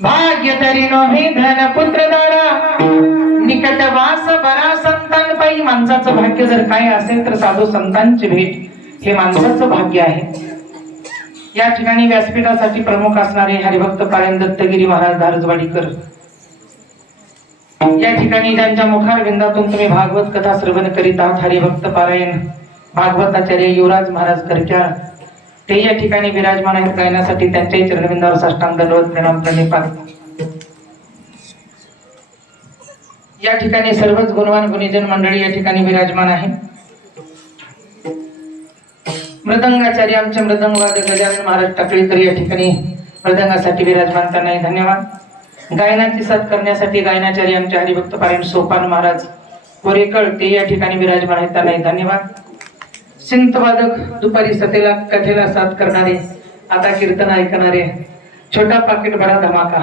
भाग्य तरी नोहे धन पुत्र दारा निकट वास बरा संतान पायी. माणसाचं भाग्य जर काय असेल तर साधू संतांची भेट हे माणसाचं भाग्य आहे. या ठिकाणी व्यासपीठासाठी प्रमुख असणारे हरिभक्त पारायण दत्तगिरी महाराज दारजवाडीकर या ठिकाणी त्यांच्या मुखारविंदातून तुम्ही भागवत कथा श्रवण करीत आहात. हरिभक्त पारायण भागवताचार्य युवराज महाराज करक्याळ ते या ठिकाणी विराजमान आहेत. गायनासाठी त्यांच्याही चरणविंदावर साष्टांग दंडवत प्रणाम प्रणिपात. या ठिकाणी सर्वच गुणवान गुणीजन मंडळी या ठिकाणी विराजमान आहे. मृदंगाचार्य आमचे मृदंगवादक गजानन महाराज टाकळीकर या ठिकाणी मृदंगासाठी विराजमान, त्यांनाही धन्यवाद. गायनाची साथ करण्यासाठी गायनाचार्य आमचे हरिभक्त पारायण सोपान महाराज कोरेकळ ते या ठिकाणी विराजमान आहेत, त्यांनाही धन्यवाद. सिंतवादक दुपारी सतेला कथेला साथ करणारे, आता कीर्तन ऐकणारे छोटा पाकिट बडा धमाका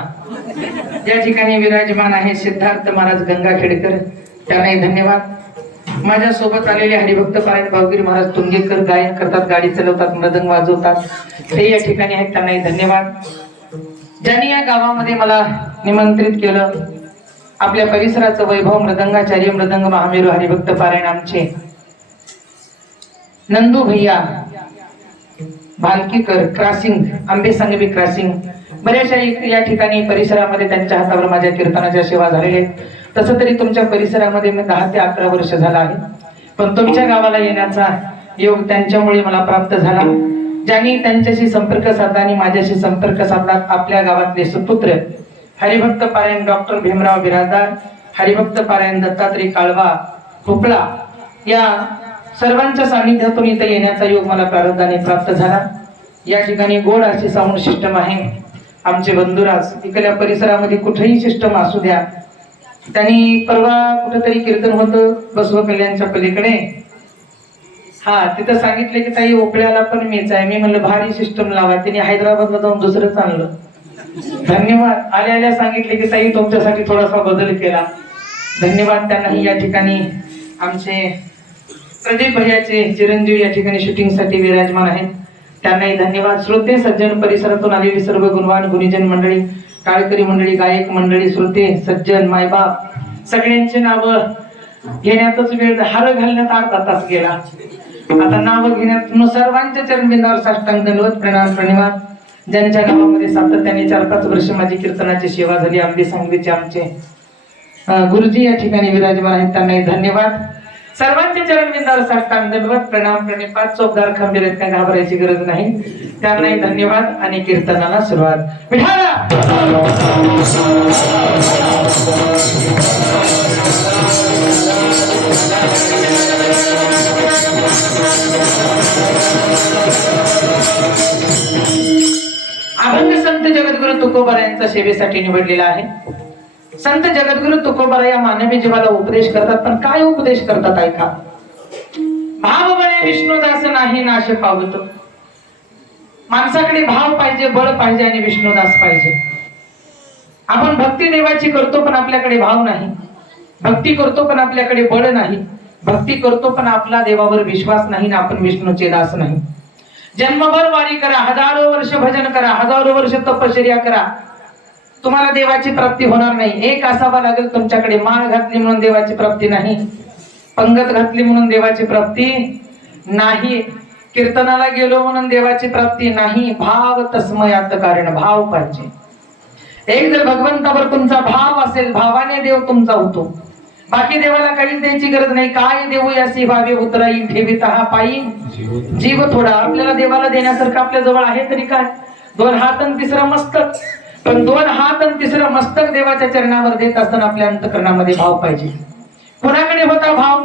या ठिकाणी विराजमान आहे सिद्धार्थ महाराज गंगाखेडकर, त्यांनाही धन्यवाद. माझ्या सोबत आलेले हरिभक्त पारायण भावगिरी महाराज तुंगेकर गायन करतात, गाडी चालवतात, मृदंग वाजवतात, ते या ठिकाणी आहेत, त्यांनाही धन्यवाद. ज्यांनी या गावामध्ये मला निमंत्रित केलं, आपल्या परिसराचं वैभव मृदंगाचार्य मृदंग महामेरू हरिभक्त पारायण आमचे नंदू भैया भालकीकर क्रॉसिंग आंबेसंगवी क्रॉसिंग, बऱ्याचशा या ठिकाणी परिसरामध्ये त्यांच्या हातावर माझ्या कीर्तनाच्या सेवा झालेल्या आहेत. तसं तरी तुमच्या परिसरामध्ये मी 10 ते 11 वर्ष झाला आहे, पण तुमच्या गावाला येण्याचा योग त्यांच्यामुळे मला प्राप्त झाला. ज्यांनी त्यांच्याशी संपर्क साधला आणि माझ्याशी संपर्क साधला आपल्या गावातले सुपुत्र हरिभक्त पारायण डॉक्टर भीमराव बिराजदार, हरिभक्त पारायण दत्तात्रय काळवा खोपळा, या सर्वांच्या सानिध्यातून इथे येण्याचा योग मला प्रारब्धाने प्राप्त झाला. या ठिकाणी गोड अशी साऊंड सिस्टम आहे. आमचे बंधुराज इकडल्या परिसरामध्ये कुठेही सिस्टम असू द्या, त्यांनी परवा कुठेतरी कीर्तन होतं बसव कल्याणच्या पलीकडे, हा तिथं सांगितले की ताई ओकळ्याला पण मीच आहे. मी म्हणलं भारी सिस्टम लावा, त्यांनी हैदराबादला जाऊन दुसरंच आणलं. धन्यवाद. आल्या आल्या सांगितले की ताई तुमच्यासाठी थोडासा बदल केला, धन्यवाद. त्यांनाही या ठिकाणी आमचे प्रदीप भैयाचे चिरंजीव या ठिकाणी शूटिंग साठी विराजमान आहेत, त्यांनाही धन्यवाद. श्रोते सज्जन परिसरातून आलेली सर्व गुणवान गुणीजन मंडळी, टाळकरी मंडळी, गायक मंडळी, श्रोते सज्जन मायबाप सगळ्यांचे नाव घेण्यातच वेळ, हार घालण्यात अर्धा तास गेला. आता नाव घेण्यात सर्वांच्या चरणबिंदावर साष्टांग दंडवत प्रणाम प्रणिपात. ज्यांच्या गावामध्ये सातत्याने 4-5 वर्ष माझी कीर्तनाची सेवा झाली, आंबे सांगलीचे आमचे गुरुजी या ठिकाणी विराजमान आहेत, त्यांनाही धन्यवाद. सर्वांच्या चरणबिंदावर साष्टांग दंडवत प्रणाम प्रणिपात. चोपदार खंबीर आहेत, काय घाबरायची गरज नाही, त्यांनाही धन्यवाद. आणि कीर्तनाला सुरुवात. विठाला अभंग संत जगद्गुरु तुकोबा यांच्या सेवेसाठी निवडलेला आहे. संत जगद्गुरु तुकोबा या मानवी जीवाला उपदेश करतात, पण काय उपदेश करतात ऐका. भाव बळे विष्णुदास नाही नाश पावत. माणसाकडे भाव पाहिजे, बळ पाहिजे आणि विष्णुदास पाहिजे. आपण भक्ती देवाची करतो पण आपल्याकडे भाव नाही, भक्ती करतो पण आपल्याकडे बळ नाही, भक्ती करतो पण आपला देवावर विश्वास नाही ना आपण विष्णूचे दास नाही. जन्मभर वारी करा, हजारो वर्ष भजन करा, हजारो वर्ष तपश्चर्या करा, तुम्हाला देवाची प्राप्ती होणार नाही. एक असावा लागेल तुमच्याकडे, माळ घातली म्हणून देवाची प्राप्ती नाही, पंगत घातली म्हणून देवाची प्राप्ती नाही, कीर्तनाला गेलो म्हणून देवाची प्राप्ती नाही. भाव तस्मयात कारण, भाव पाहिजे. एक जर भगवंतावर तुमचा भाव असेल, भावाने देव तुमचा होतो. बाकी देवाला काहीच द्यायची गरज नाही. काय देऊ यासी भावे उतराई ठेवित हा पायी जीव थोडा. आपल्याला देवाला देण्यासारखं आपल्या जवळ आहे तरी काय, 2 हात आणि 3रं मस्तक, पण 2 हात आणि 3रं मस्तक देवाच्या चरणावर देत असताना आपल्या अंतःकरणामध्ये भाव पाहिजे. कोणाकडे होता भाव?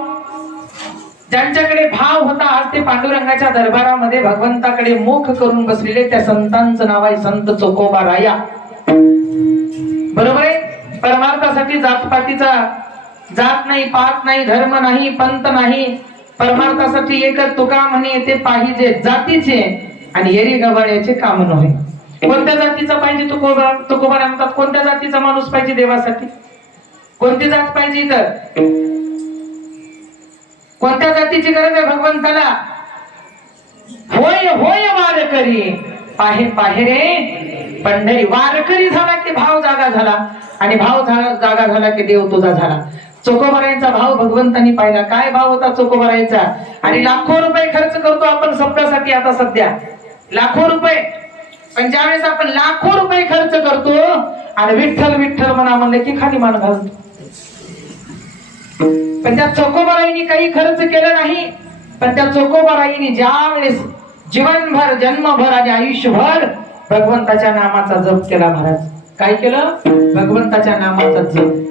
ज्यांच्याकडे भाव होता, आज ते पांडुरंगाच्या दरबारामध्ये भगवंताकडे मुख करून बसलेले त्या संतांचं नाव आहे संत चोकोबा राया. बरोबर आहे. परमार्थासाठी जातपातीचा जात नाही, पात नाही, धर्म नाही, पंत नाही. परमार्थासाठी एकच तुका म्हणे ते पाहिजे जातीचे आणि येरी गवाड्याचे काम नव्हे. कोणत्या जातीचा पाहिजे तुकोबा? तुकोबा म्हणतात कोणत्या जातीचा माणूस पाहिजे देवासाठी? कोणती जात पाहिजे? तर कोणत्या जातीची गरज आहे भगवंताला? होय होय वार करी पाहे पाहे रे पंढरी. वारकरी झाला की भाव जागा झाला, आणि भाव जागा झाला की देव तुझा झाला. चोखोबारायांचा भाव भगवंतांनी पाहिला. काय भाव होता चोखोबारायांचा. आणि लाखो रुपये खर्च करतो आपण शब्दासाठी आता सध्या, लाखो रुपये. पण ज्यावेळेस आपण लाखो रुपये खर्च करतो आणि विठ्ठल विठ्ठल म्हणा म्हणले की खाली मान घालतो. पण त्या चोखोबाराईंनी काही खर्च केला नाही. पण त्या चोखोबाराईंनी ज्या वेळेस जीवनभर जन्मभर आणि आयुष्यभर भगवंताच्या नामाचा जप केला. महाराज काय केलं. भगवंताच्या नामाचा जप.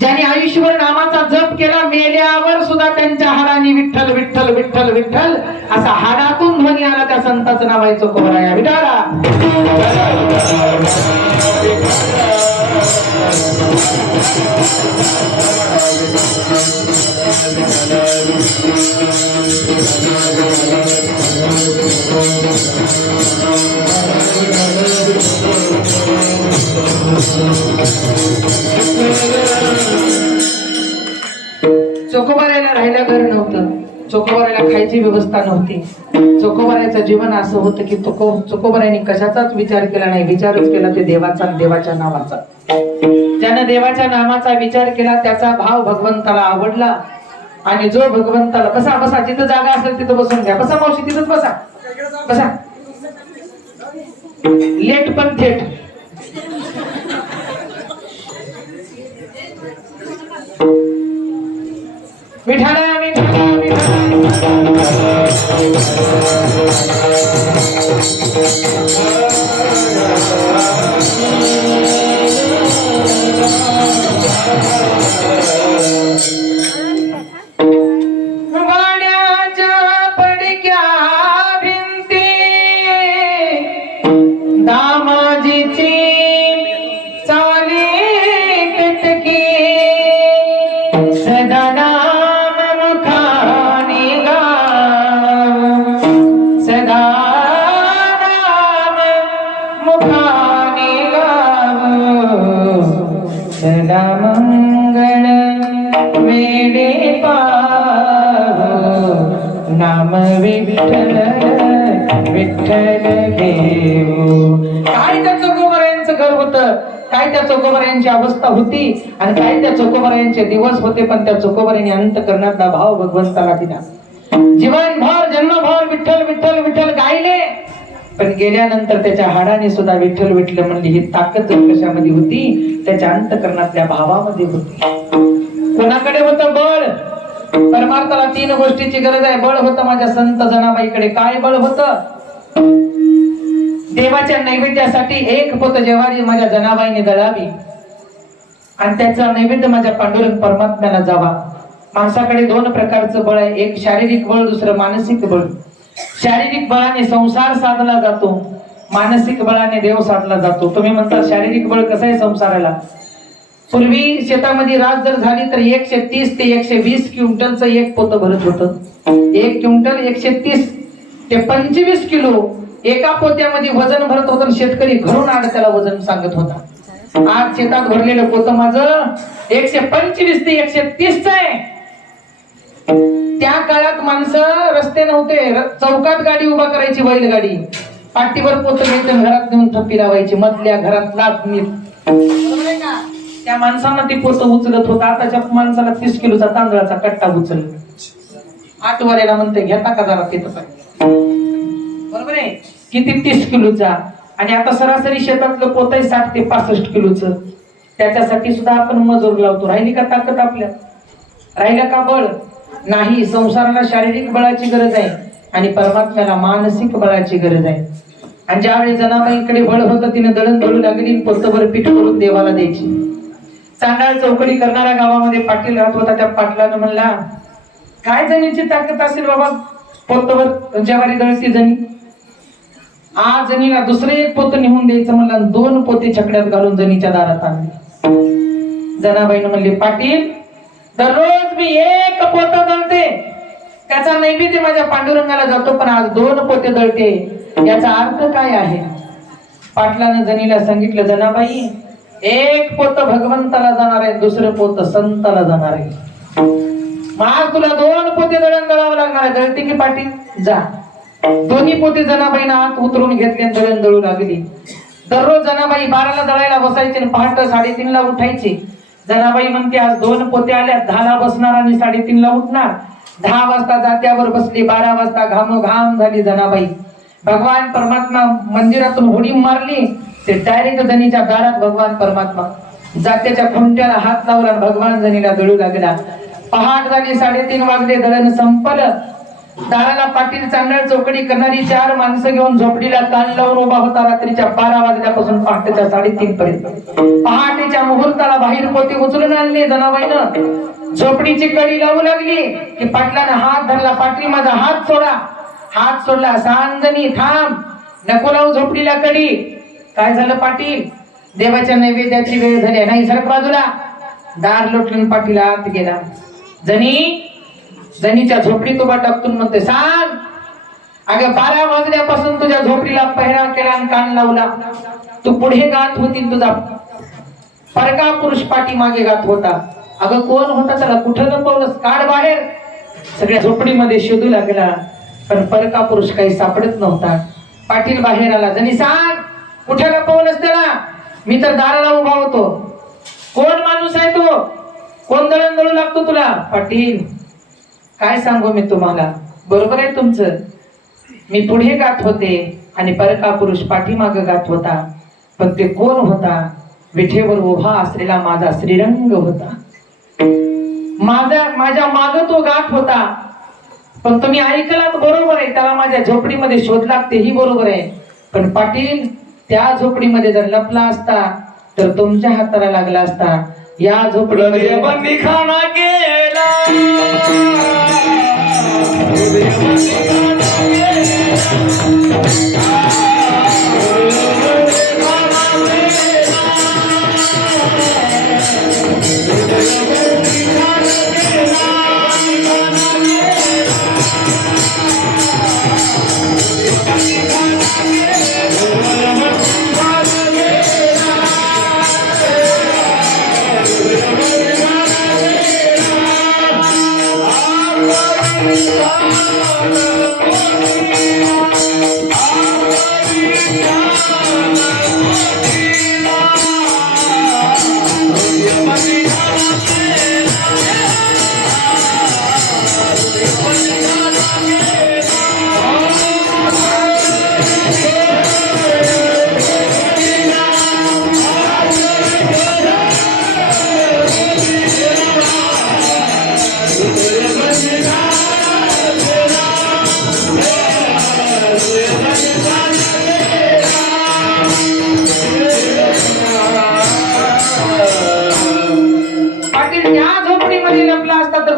ज्यांनी आयुष्यभर नामाचा जप केला, मेल्यावर सुद्धा त्यांच्या हाडाने विठ्ठल विठ्ठल विठ्ठल विठ्ठल असा हाडातून ध्वनी आला. त्या संताचं नाव आहे चोखोबाराया विठाला. चोखोबारायला राहायला घर नव्हतं. चोखोबारायला खायची व्यवस्था नव्हती. चोखोबारायचं जीवन असं होतं की चोखोबारायांनी कशाचाच विचार केला नाही. विचारच केला ते देवाचा, देवाच्या नावाचा. ज्यानं देवाच्या नामाचा विचार केला त्याचा भाव भगवंताला आवडला. आणि जो भगवंताला बसा बसा जिथं जागा असेल तिथं बसून घ्या. बसा मावशी तिथंच बसा बसा. लेट पण थेट. विठाला विठाला वाड्याच्या पडक्या भिंती दामाजीची चाली पिटकी सदा नाम मुखानी गाव सदा नाम मुखानी गाव सदा मंगल वेळे पाव नाम विठ्ठल विठ्ठल घेऊ. काय त्या चोखोबारायांचं घर होतं, काय त्या चोखोबारायांची अवस्था होती, आणि काय त्या चोखोबारायांचे दिवस होते. पण त्या चोखोबारायांनी अंतःकरणातला भाव भगवंताला दिला. जीवनभर जन्मभर विठ्ठल विठ्ठल विठ्ठल गायले. पण गेल्यानंतर त्याच्या हाडाने सुद्धा विठ्ठल विठ्ठल म्हणली. ही ताकद कशामध्ये होती. त्याच्या अंतःकरणातल्या भावामध्ये होती. कोणाकडे होतं बळ. परमार्थाला तीन गोष्टीची गरज आहे. बळ होतं माझ्या संत जनाबाईकडे. काय बळ होतं. देवाच्या नैवेद्यासाठी एक पोत ज्वारी माझ्या जनाबाईने दळावी आणि त्याचा नैवेद्य माझ्या पांडुरंग परमात्म्याला जावा. माणसाकडे दोन प्रकारचं बळ आहे. एक शारीरिक बळ, दुसरं मानसिक बळ. शारीरिक बळाने संसार साधला जातो, मानसिक बळाने देव साधला जातो. तुम्ही म्हणता शारीरिक बळ कसं आहे संसाराला. पूर्वी शेतामध्ये रास जर झाली तर 130 ते 120 क्विंटलचं एक पोत भरत होतं. 1 क्विंटल 130 ते 25 किलो एका पोत्यामध्ये वजन भरत होतं. शेतकरी घरून आड त्याला वजन सांगत होता. आज शेतात भरलेलं पोत माझं 125 ते 130 आहे. त्या काळात माणसं रस्ते नव्हते. चौकात गाडी उभा करायची, बैलगाडी. पाठीवर पोत घ्यायचं, घरात नेऊन थप्पी लावायची. मधल्या घरात लाच नीट. त्या माणसांना ती पोत उचलत होता. आताच्या माणसाला 30 किलोचा तांदळाचा कट्टा उचल. आठवड्याला म्हणते घेता का जरा तिथं, बरोबर आहे. किती 30 किलोचा. आणि आता सरासरी शेतातलं पोत आहे 60 ते 65 किलोचं. त्याच्यासाठी सुद्धा आपण मजूर लावतो. राहिली का ताकद आपल्या. राहिलं का बळ नाही. संसाराला शारीरिक बळाची गरज आहे आणि परमात्म्याला मानसिक बळाची गरज आहे. आणि ज्यावेळी जनाबाईकडे बळ होतं तिने दळण दळू लागली. पोतभर पीठ करून देवाला द्यायची. चांडाळ चौकडी करणाऱ्या गावामध्ये पाटील राहत होता. त्या पाटलानं म्हणला काय जणीची ताकद असेल बाबा, पोतभर ज्वारी दळती जणी. आज जणीला दुसरे एक पोत निघून द्यायचं म्हणलं. 2 पोते छकड्यात घालून जणीच्या दारात आणली. जनाबाईनं म्हणले पाटील दररोज मी 1 पोत दळते, त्याचा नैवेद्य माझ्या पांडुरंगाला जातो, पण आज 2 पोते दळते, याचा अर्थ काय आहे. पाटलानं जणीला सांगितलं जनाबाई 1 पोत भगवंताला जाणार आहे, दुसरं पोत संताला जाणार आहे. मग आज तुला 2 पोते दळण दळावं लागणार आहे. दळते की पाटील जा. दोन्ही पोते जनाबाईंना आत उतरून घेतले आणि दळण दळू लागली. दररोज जनाबाई 12ला दळायला बसायचे आणि पहाटे 3:30ला उठायचे. जनाबाई म्हणते आज 2 पोते आल्या, 10ला बसणार आणि 3:30ला उठणार. 10 वाजता जात्यावर बसली, 12 वाजता घामोघाम झाली जनाबाई. भगवान परमात्मा मंदिरातून उडी मारली, ते डायरेक्ट जनीच्या दारात भगवान परमात्मा जात्याच्या खुंट्याला हात लावला, भगवान जनीला दळू लागला. पहाट झाली, 3:30 वाजले, दळण संपलं. दाराला पाटील चांदळ चौकडी करणारी 4 माणसं घेऊन झोपडीला कान लावून उभा होता. रात्रीच्या 12 वाजल्यापासून पहाटेच्या 3:30 पर्यंत. पहाटेच्या मुहूर्ताला बाहेर पोते उचलून आणले जनाबाईनं. झोपडीची कडी लावू लागली की पाटलानं हात धरला. पाटील माझा हात सोडा. हात सोडला. सांजनी थांब, नको लावू झोपडीला कडी. काय झालं पाटील? देवाच्या नैवेद्याची वेळ झाली. नाही सरक बाजूला. दार लोटून पाटील आत गेला. जनीच्या झोपडीत उभा टाकून म्हणते सांग, अगं 12 वाजल्यापासून तुझ्या झोपडीला पहिराव केला आणि कान लावला. तू पुढे गात होती, तुझा परका पुरुष पाठी मागे गात होता. अगं कोण होता? त्याला कुठं लपवलंस? काढ बाहेर. सगळ्या झोपडीमध्ये शोधू लागला, पण परका पुरुष काही सापडत नव्हता. पाटील बाहेर आला. जनी सांग, कुठे लपवलंस त्याला? मी तर दाराला उभा होतो. कोण माणूस आहे तो? कोण दळण दळू लागतो तुला? पाटील काय सांगू मी तुम्हाला, बरोबर आहे तुमचं. मी पुढे गात होते आणि परका पुरुष पाठीमाग गात होता, पण ते कोण होता? विठेवर उभा असलेला माझा श्रीरंग होता. माझ्या माग तो गात होता. पण तुम्ही ऐकलात बरोबर आहे, त्याला माझ्या झोपडीमध्ये शोध लागते ही बरोबर आहे. पण पाटील त्या झोपडीमध्ये जर लपला असता तर तुमच्या हाताला लागला असता. या झोपडीमध्ये बंदीखाना गेला.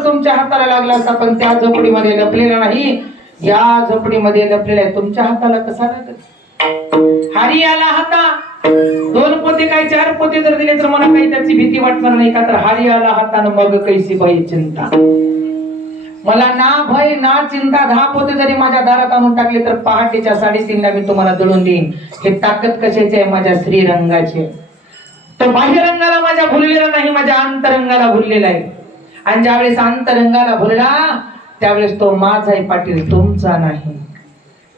तुमच्या हाताला लागला असता, पण त्या झोपडीमध्ये लपलेला नाही. या झोपडीमध्ये लपलेला आहे. तुमच्या हाताला कसा लागत? हारी आला हाता. 2 पोते काय 4 पोते जर दिले तर मला काही त्याची भीती वाटणार नाही का? तर हारी आला हातानं मग कैसी भय चिंता. मला ना भय ना चिंता. 10 पोते जरी माझ्या दारात आणून टाकले तर पहाटेच्या 3:30ला मी तुम्हाला दळून देईन. हे ताकद कशाची आहे? माझ्या श्रीरंगाची. तर बाह्यरंगाला माझ्या भुललेला नाही, माझ्या अंतरंगाला भुललेला आहे. आणि ज्यावेळेस अंतरंगाला भुलला त्यावेळेस तो माझा आहे पाटील, तुमचा नाही.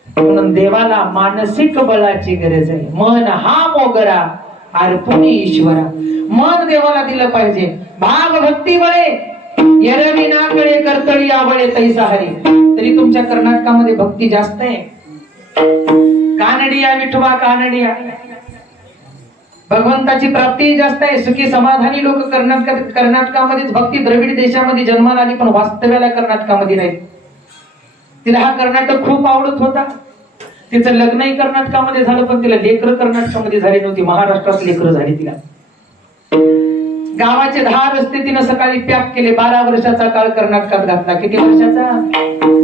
म्हणून देवाला मानसिक बळाची गरज आहे. मन हा मोगरा अर्पणी ईश्वरा. मन देवाला दिलं पाहिजे. भाव भक्ती बळे एरवी नाकडे कर्तळी आवळे तैसा हरी. तरी तुमच्या कर्नाटकामध्ये भक्ती जास्त आहे. कानडिया विठोबा कानडिया, भगवंताची प्राप्ती जास्त आहे. सुखी समाधानी लोक कर्नाटकामध्येच. भक्ती द्रविड देशामध्ये जन्माला आली पण वास्तव्याला कर्नाटकामध्ये राहील. तिला हा कर्नाटक खूप आवडत होता. तिचं लग्नही कर्नाटकामध्ये झालं, पण तिला लेकरं कर्नाटकामध्ये झाली नव्हती. महाराष्ट्रात लेकरं झाली तिला. गावाचे 10 रस्ते तिनं सकाळी पॅक केले. 12 वर्षाचा काळ कर्नाटकात घातला. किती वर्षाचा?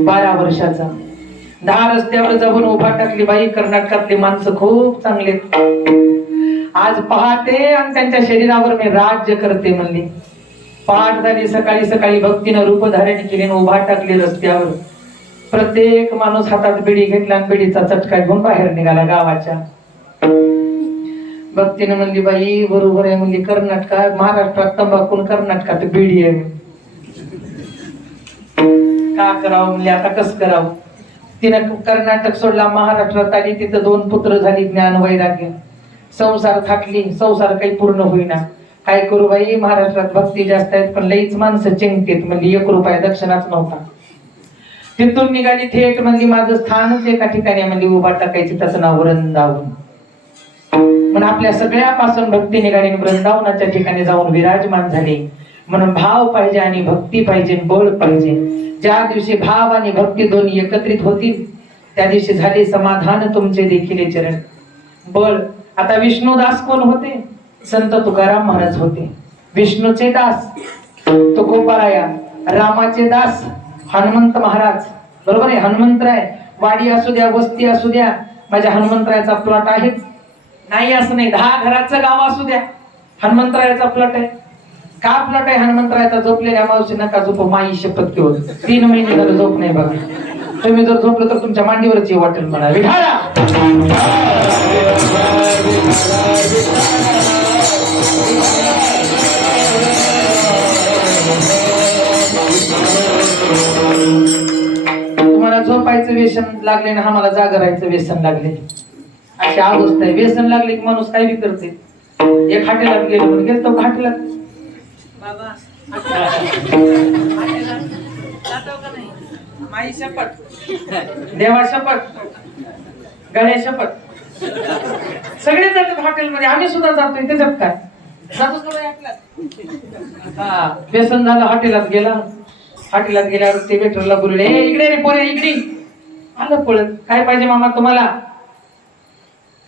12 वर्षाचा. 10 रस्त्यावर जाऊन उभा टाकली. बाई कर्नाटकातले माणसं खूप चांगले. आज पहाटे आणि त्यांच्या शरीरावर मी राज्य करते म्हणली. पहाट झाली. सकाळी सकाळी भक्तीनं रूप धारण केली, उभा टाकली रस्त्यावर. प्रत्येक माणूस हातात बिडी घेतला आणि बिडीचा चटका घेऊन बाहेर निघाला गावाच्या. भक्तीनं म्हणली बाई बरोबर आहे म्हणली, कर्नाटकात महाराष्ट्रात तंबाखू, कर्नाटकात बिडी आहे. का करावं म्हणली, आता कस करावं? तिनं कर्नाटक सोडला, महाराष्ट्रात आली, तिथं 2 पुत्र झाली, ज्ञान वैराग्य. संसार थाटली, संसार काही पूर्ण होईना. काय करू बाई, महाराष्ट्रात भक्ती जास्त आहेत पण लईच माणसं चिंतेत. म्हणजे 1 रुपया दक्षिणाच नव्हता. तिथून निघाली थेट म्हणली माझं स्थानच एका ठिकाणी म्हणजे उभा टाकायची, त्याचं नाव वृंदावन. म्हणून आपल्या सगळ्यापासून भक्ती निघाली, वृंदावनाच्या ठिकाणी जाऊन विराजमान झाले. म्हणून भाव पाहिजे आणि भक्ती पाहिजे, बळ पाहिजे. ज्या दिवशी भाव आणि भक्ती दोन्ही एकत्रित होतील त्या दिवशी झाले समाधान तुमचे देखील चरण. बळ. आता विष्णुदास कोण होते? संत तुकाराम महाराज होते. विष्णूचे दास तुकोबाराया, रामाचे दास हनुमंत महाराज. बरोबर आहे, हनुमंतराय. वाडी असू द्या, वस्ती असू द्या, माझ्या हनुमंतरायाचा प्लॉट आहे. नाही असं नाही, 10 घराचं गाव असू द्या, हनुमंतरायाचा प्लॉट आहे. का प्लॉट आहे हनुमंतरायाचा? झोपलेल्या मावशी नका झोप, माई शपथ घेऊन 3 महिने झालं झोप नाही बघा. तुम्ही जर झोपलं तर तुमच्या मांडीवरच वाटेल म्हणा. विठाला तुम्हाला झोपायचं व्यसन लागले ना, आम्हाला जाग राहायचं व्यसन लागले. अशी अवस्था आहे. व्यसन लागले की माणूस काय बी करते. एक हाटेलात गेलो म्हणून गेलो तो हाटेलात, माई शपथ, देवा शपथ, गळ्या शपथ, सगळे जातात हॉटेलमध्ये, आम्ही सुद्धा जातोय. त्याच्यात काय जातो हा व्यसन झालं. हॉटेलात गेला, हॉटेलात गेल्यावर ते वेटरला बोलले, इकडे रे पोरे, इकडे आलं पळत. काय पाहिजे मामा तुम्हाला?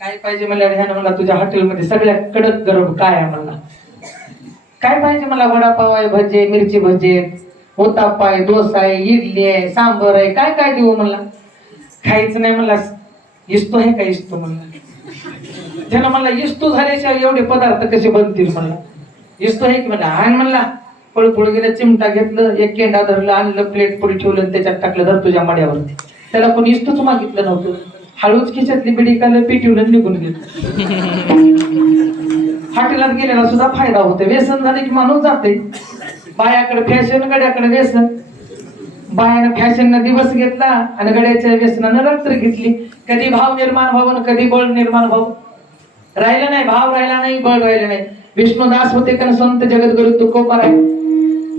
काय पाहिजे म्हणल्यावर ह्यानं मला तुझ्या हॉटेलमध्ये सगळ्या कडक गरम काय आहे म्हणला. काय पाहिजे मला? वडापाव आहे, भजे, मिरची भजे, उत्तप्पा आहे, डोसा आहे, इडली आहे, सांबर आहे, काय काय देऊ म्हणला. खायचं नाही म्हणला. इस्तो आहे का? इस्तो म्हणला. त्यानं म्हणला इस्तो झाल्याशिवाय एवढे पदार्थ कसे बनतील म्हणला. इस्तो आहे की म्हणला. आणि म्हणला पळपुळ गेलं, चिमटा घेतलं, एक केंडा धरलं, आणलं, प्लेट पुढे ठेवलं, त्याच्यात टाकलं, धर तुझ्या मड्यावरती. त्याला कोणी इस्तोच मागितलं नव्हतं. हळूच खिशातली बिडी काढलं, पिठवलं, निघून गेलं. हॉटेलात गेलेला सुद्धा फायदा होतो. व्यसन झाले की माणूस जाते. बायाकडे फॅशन, गड्याकडे व्यसन. बायानं फॅशननं दिवस घेतला आणि गड्याच्या व्यसनानं रात्र घेतली. कधी भाव निर्माण व्हावं, कधी बळ निर्माण व्हावं. राहिलं नाही, भाव राहिला नाही, बळ राहिलं नाही. विष्णुदास होते कारण संत जगद्गुरु तुकोबाराय.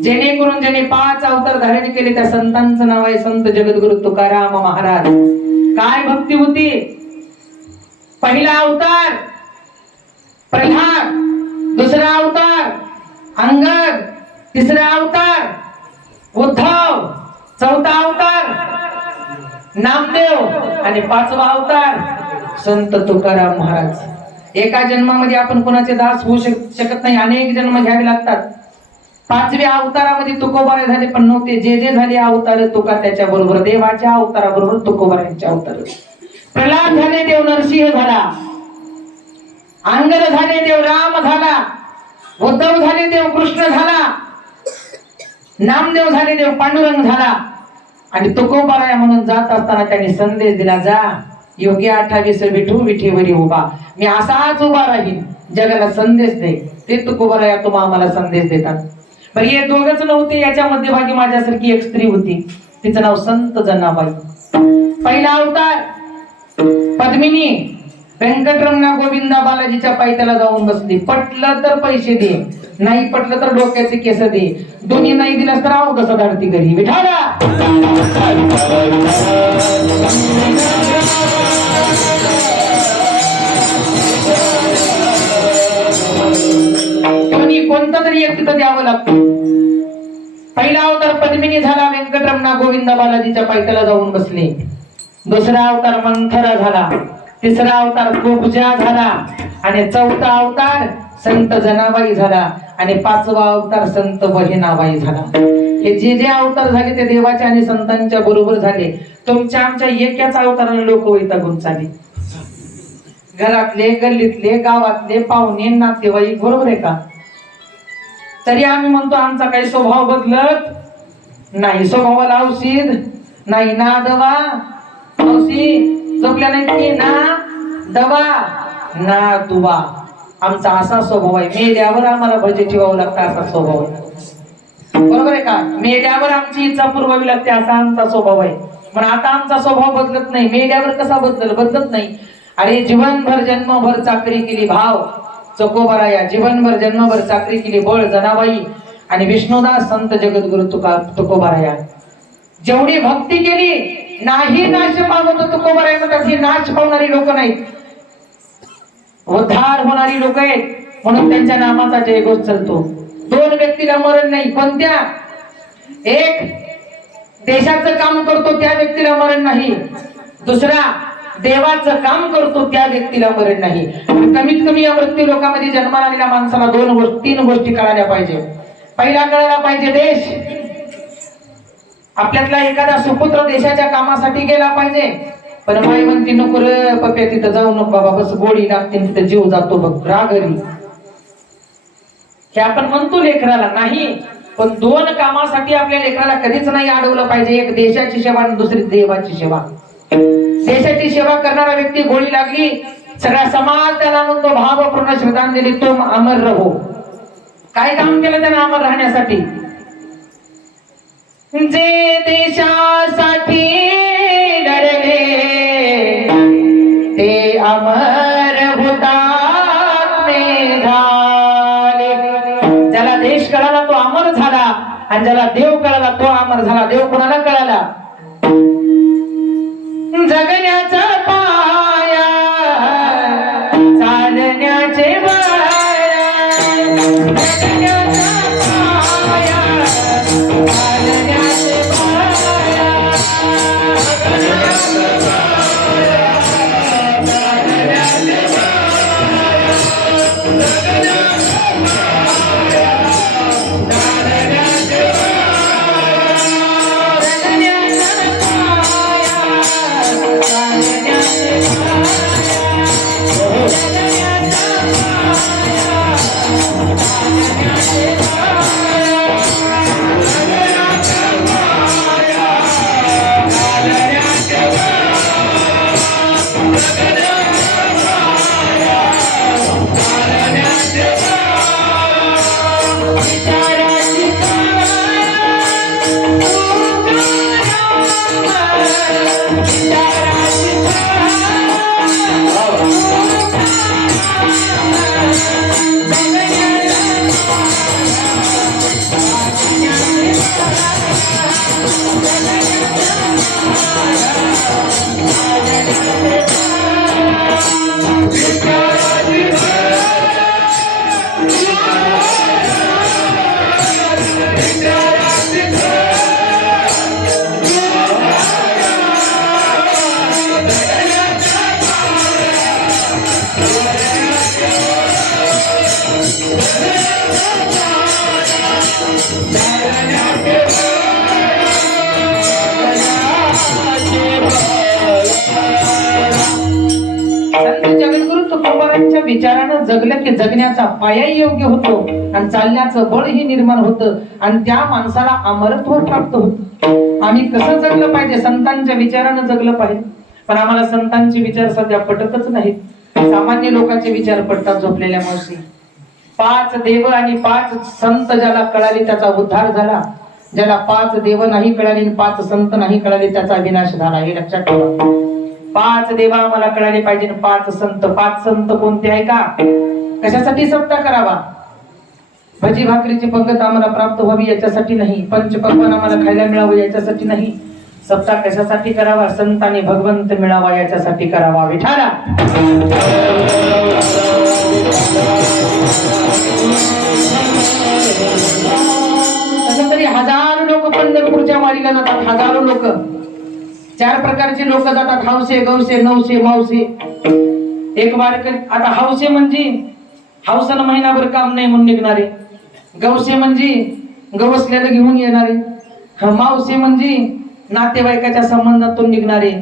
जेणेकरून ज्याने 5 अवतार धारण केले त्या संतांचं नाव आहे संत जगद्गुरु तुकाराम महाराज. काय भक्ती होती? पहिला अवतार प्रल्हाद, दुसरा अवतार अंगद, तिसरा अवतार उद्धव, चौथा अवतार नामदेव आणि 5वा अवतार संत तुकाराम महाराज. एका जन्मामध्ये आपण कोणाचे दास होऊ शकत नाही, अनेक जन्म घ्यावे लागतात. 5व्या अवतारामध्ये तुकोबाराय झाले पण नव्हते. जे जे झाले अवतार तुका त्याच्या बरोबर, देवाच्या अवताराबरोबर तुकोबारायांच्या अवतार. प्रल्हाद झाले देव नरसिंह झाला, अंगद झाले देव राम झाला, उद्धव झाले देव कृष्ण झाला, नामदेव झाले देव पांडुरंग झाला. आणि तुकोबाराय म्हणून जात असताना त्यांनी संदेश दिला, जा योगी 28 विठू विठेवरी उभा, मी असाच उभा राहील, जगाला संदेश दे. ते तुकोबाराय तुम्हा आम्हाला संदेश देतात. बरं हे दोघच नव्हते, याच्या मध्यभागी माझ्यासारखी एक स्त्री होती, तिचं नाव संत जनाबाई. पहिला अवतार पद्मिनी व्यंकटरमणा गोविंदा बालाजीच्या पायथ्याला जाऊन बसली. पटलं तर पैसे दे, नाही पटलं तर डोक्याचे केस दे, दोन्ही नाही दिलास तर आव कसं धाडती घरी. विठाला दोन्ही कोणतं तरी एक तिथं द्यावं लागतं. पहिला अवतार पद्मिनी झाला, व्यंकटरमणा गोविंदा बालाजीच्या पायथ्याला जाऊन बसले. दुसरा अवतार मंथरा झाला, तिसरा अवतार कुब्जा झाला आणि चौथा अवतार संत जनाबाई झाला आणि 5वा अवतार संत बहिणाबाई झाला. हे जे जे अवतार झाले ते देवाच्या आणि संतांच्या बरोबर झाले. तुमच्या आमच्या एकाच अवताराला लोक वैतागून चालले. घरातले, गल्लीतले, गावातले, पाहुणे, नातेवाईक, बरोबर आहे का? तरी आम्ही म्हणतो आमचा काही स्वभाव बदलत नाही. स्वभावाला औषध नाही ना दवा, औषध झोपल्या नाही ना दवा ना दुवा. आमचा असा स्वभाव आहे. मेल्यावर आम्हाला भजे ठेवावं लागतं, असा स्वभाव आहे. बरोबर आहे का? मेल्यावर आमची इच्छा पुरवावी लागते, असा आमचा स्वभाव आहे. पण आता आमचा स्वभाव बदलत नाही, मेल्यावर कसा बदलत नाही. अरे जीवनभर जन्मभर चाकरी केली भाव चकोबाराया, जीवनभर जन्मभर चाकरी केली बळ जनाबाई आणि विष्णुदास संत जगद्गुरु तुकोबाराया. जेवढी भक्ती केली नाही नाश पावत तुकोबाराया म्हणतात. ही नाश पावणारी लोक नाहीत, उद्धार होणारी लोक आहेत, म्हणून त्यांच्या नामाचा जयघोष चालतो. दोन व्यक्तीला मरण नाही. कोणत्या? एक देशाचं काम करतो त्या व्यक्तीला मरण नाही, दुसरा देवाचं काम करतो त्या व्यक्तीला मरण नाही. कमीत कमी या मृत्यू लोकांमध्ये जन्माला आलेल्या माणसाला तीन गोष्टी कळायला पाहिजे. पहिला कळायला पाहिजे देश. आपल्यातला एखादा सुपुत्र देशाच्या कामासाठी गेला पाहिजे, पण माई म्हणती नको रे पप्या तिथं जाऊ नको बाबा, बस गोळी लागते तिथं जीव जातो बघ रागरी. हे आपण म्हणतो लेकराला नाही, पण दोन कामासाठी आपल्या लेकराला कधीच नाही अडवलं पाहिजे. एक देशाची सेवा आणि दुसरी देवाची सेवा. देशाची सेवा करणारा व्यक्ती गोळी लागली, सगळा समाज त्याला म्हणतो भावपूर्ण श्रद्धांजली तुम अमर रहो. काय काम केलं त्याने अमर राहण्यासाठी? जे देशासाठी लढले ते अमर हुतात्मे झाले. ज्याला देश कळाला तो अमर झाला, आणि ज्याला देव कळाला तो अमर झाला. देव कोणाला कळाला? जगण्याचा पाया चालण्याचे वाया, जगण्याचा पाया चालण्याचे वाया, जगण्याचा पाया चालण्याचे वाया, जगण्याचा पाया चालण्याचे विचारानं जगलं की जगण्याचा पाया योग्य होतो आणि चालण्याचं बळही निर्माण होतं आणि त्या माणसाला अमरत्व प्राप्त होतं. आम्ही कसं जगलं पाहिजे? संतांच्या विचारानं जगलं पाहिजे. पण आम्हाला संतांचे विचार सध्या पटतच नाहीत. सामान्य लोकांचे विचार पटतात झोपलेल्या मावशी. 5 देव आणि 5 संत ज्याला कळाले त्याचा उद्धार झाला, ज्याला 5 देव नाही कळाले आणि 5 संत नाही कळाले त्याचा विनाश झाला. हे लक्षात ठेवा. 5 देव आम्हाला कळाले पाहिजे, 5 संत. 5 संत कोणते आहे का? कशासाठी सप्ताह करावा? भजी भाकरीची पंगत आम्हाला प्राप्त व्हावी याच्यासाठी नाही, पंचपक्वान्न आम्हाला खायला मिळावं याच्यासाठी नाही. सप्ताह कशासाठी करावा? संत आणि भगवंत मिळावा याच्यासाठी करावा. विठाला तरी हजारो लोक पंढरपूरच्या वारीला जातात. हजारो लोक. 4 प्रकारचे लोक जातात. हौसे, गौसे, नवसे, मावसे. एक वारकरी. आता हौसे म्हणजे हौसानं महिनाभर काम नाही म्हणून निघणारे. गौसे म्हणजे गवसल्याला घेऊन येणारे. मावसे म्हणजे नातेवाईकाच्या संबंधातून निघणारे.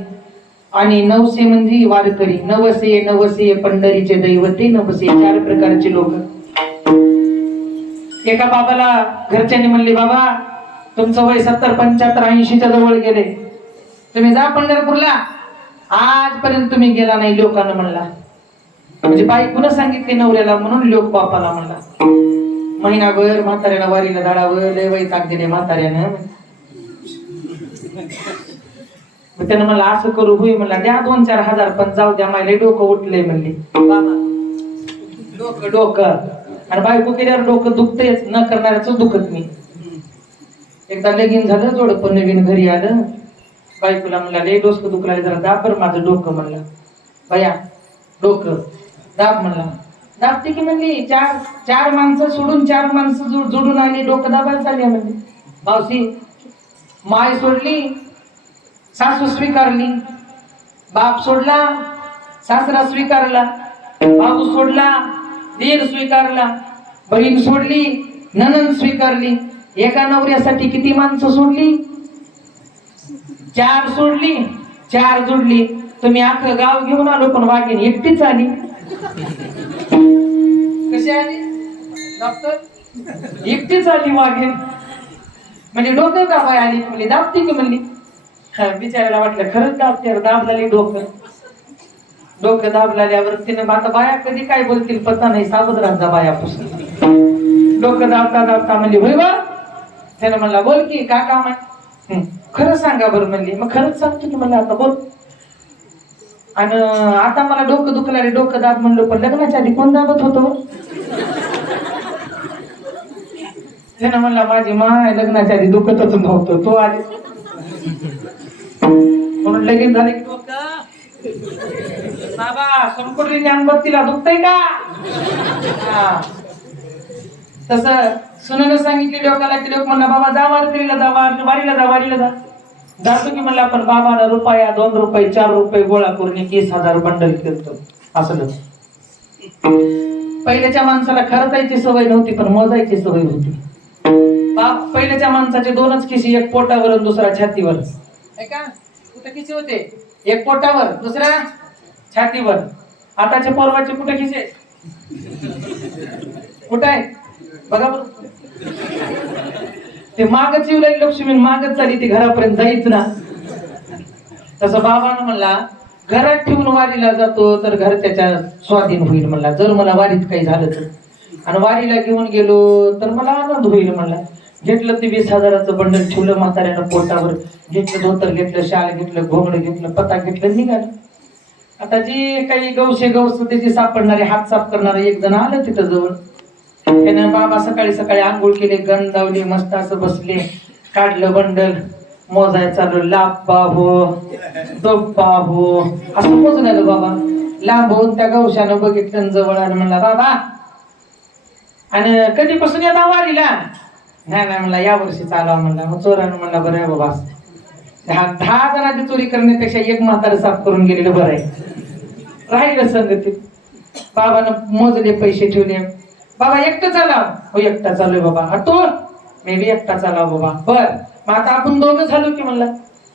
आणि नवसे म्हणजे वारकरी. नवसे, नवसे पंढरीचे दैवते नवसे. 4 प्रकारचे लोक. एका बाबाला घरच्यांनी म्हणले, बाबा तुमचं वय 70, 75, 80च्या जवळ गेले, तुम्ही जा पंढरपूरला. आजपर्यंत तुम्ही गेला नाही. लोकांना म्हणला, म्हणजे बायकोनं सांगितले नवऱ्याला म्हणून लोक बापाला म्हणला. महिनाभर म्हाताऱ्याला वारीला धाडावं, लय वैताग दिले म्हाताऱ्यानं. मग त्यानं मला असं करू होई म्हणला, द्या 2-4 हजार, पण जाऊ द्या, मला डोकं उठलंय म्हणले. डोकं डोकं आणि बायको केल्यावर डोकं दुखतेच, न करणाऱ्याच दुखत नाही. एकदा लगीन झालं, जोडपं नवीन घरी आलं, बायकोला म्हणला, लय डोकं दुखला, जरा दाब बरं माझं डोकं. म्हणला, बया डोकं दाब. म्हणला, दाबते की म्हणली, चार माणसं सोडून 4 माणसं जोडून आली, डोकं दाबायला चालली म्हणली. मावशी, माय सोडली, सासू स्वीकारली, बाप सोडला, सासरा स्वीकारला, भाऊ सोडला, दीर स्वीकारला, बहीण सोडली, नणंद स्वीकारली. एका नवऱ्यासाठी किती माणसं सोडली? 4 सोडली, 4 जोडली. तुम्ही अख्खं गाव घेऊन आलो, पण वाघीण एकटीच आली. कशी आली डॉक्टर? एकटीच आली वाघीण. म्हणजे डोकं दाबाय आली म्हणली, दाबते की म्हणली. बिचारायला वाटलं खरंच दाबते, दाबलाली डोकं. डोकं दाबल्यावर तिने, आता बाया कधी काय बोलतील पता नाही, सावध राहता बायापासून. डोकं दाबता दाबता म्हणली, होय बा. त्यानं म्हणला, बोल की काय काम आहे? खरं सांगा बरं म्हणली. मग खरंच सांगतो की म्हणलं, आता बोल. आणि आता मला डोकं दुखलं रे, डोकं दाब म्हणलं, पण लग्नाच्या आधी कोण दाबत होतो? त्यानं म्हणला, माझी माय लग्नाच्या आधी दुखतच नव्हतं, तो आली म्हणून लगीन झाले की डोकं. बाबा संपूर्ण ज्ञानबत्तीला दुखतंय का? तसं सुनेनं सांगितले लोकाला की लोक म्हणला, बाबा जा वारकरीला जा, वारीला जा, वारीला जा. जातो की म्हणला, पण बाबाला रुपया 2 रुपये 4 रुपये गोळा करून 21,000 बंडल केलं. असं पहिल्याच्या माणसाला खर्चायची सवय नव्हती, पण मोजायची सवय होती. पहिल्याच्या माणसाचे 2च खिसे, एक पोटावर आणि दुसरा छातीवर. का कुठे खिसे होते? एक पोटावर, दुसरा छातीवर. आताच्या पोरवाचे कुठे खिसे? कुठे आहे बघा बरं. ते मागच येऊ लागली लक्ष्मी, मागच चाली, ती घरापर्यंत जाईच ना. तसं बाबानं म्हणला, घरात ठेवून वारीला जातो तर घर त्याच्या स्वाधीन होईल म्हणला. जर मला वारीत काही झालं तर, आणि वारीला घेऊन गेलो तर मला आनंद होईल म्हणला. घेतलं ते 20,000चं बंडल, ठेवलं म्हाताऱ्यानं पोटावर, घेतलं धोतर, घेतलं शाल, घेतलं घोंगडं, घेतलं पता, घेतलं, निघालं. आता जे काही गौशे गौस त्याची सापडणारे, हात साफ करणारे एक जण आलं तिथं जवळ. त्यानं बाबा सकाळी सकाळी आंघोळ केले, गण लावले, मस्त असं बसले, काढलं बंडल, मोजाय चालू. लाभ बाहो, दोप बाहो, असं मोजून आलं बाबा. लांब होऊन त्या गौशानं बघितलं, जवळ आलं. म्हणला, बाबा आणि कधीपासून येता वारीला? नाही नाही म्हणला, या वर्षी चालवा म्हणला. मग चोरानं म्हणला, बरं आहे बाबा, 10 जणांची चोरी करण्यापेक्षा एक म्हातारं साफ करून गेलेलं बरं आहे. राहिलं संगतीत. बाबानं मोजले, पैसे ठेवले. बाबा एकटं चालाव? हो एकटा चालूय बाबा. तो मी बी एकटा चालाव बाबा. बर मग आता आपण दोघं झालो की म्हणला.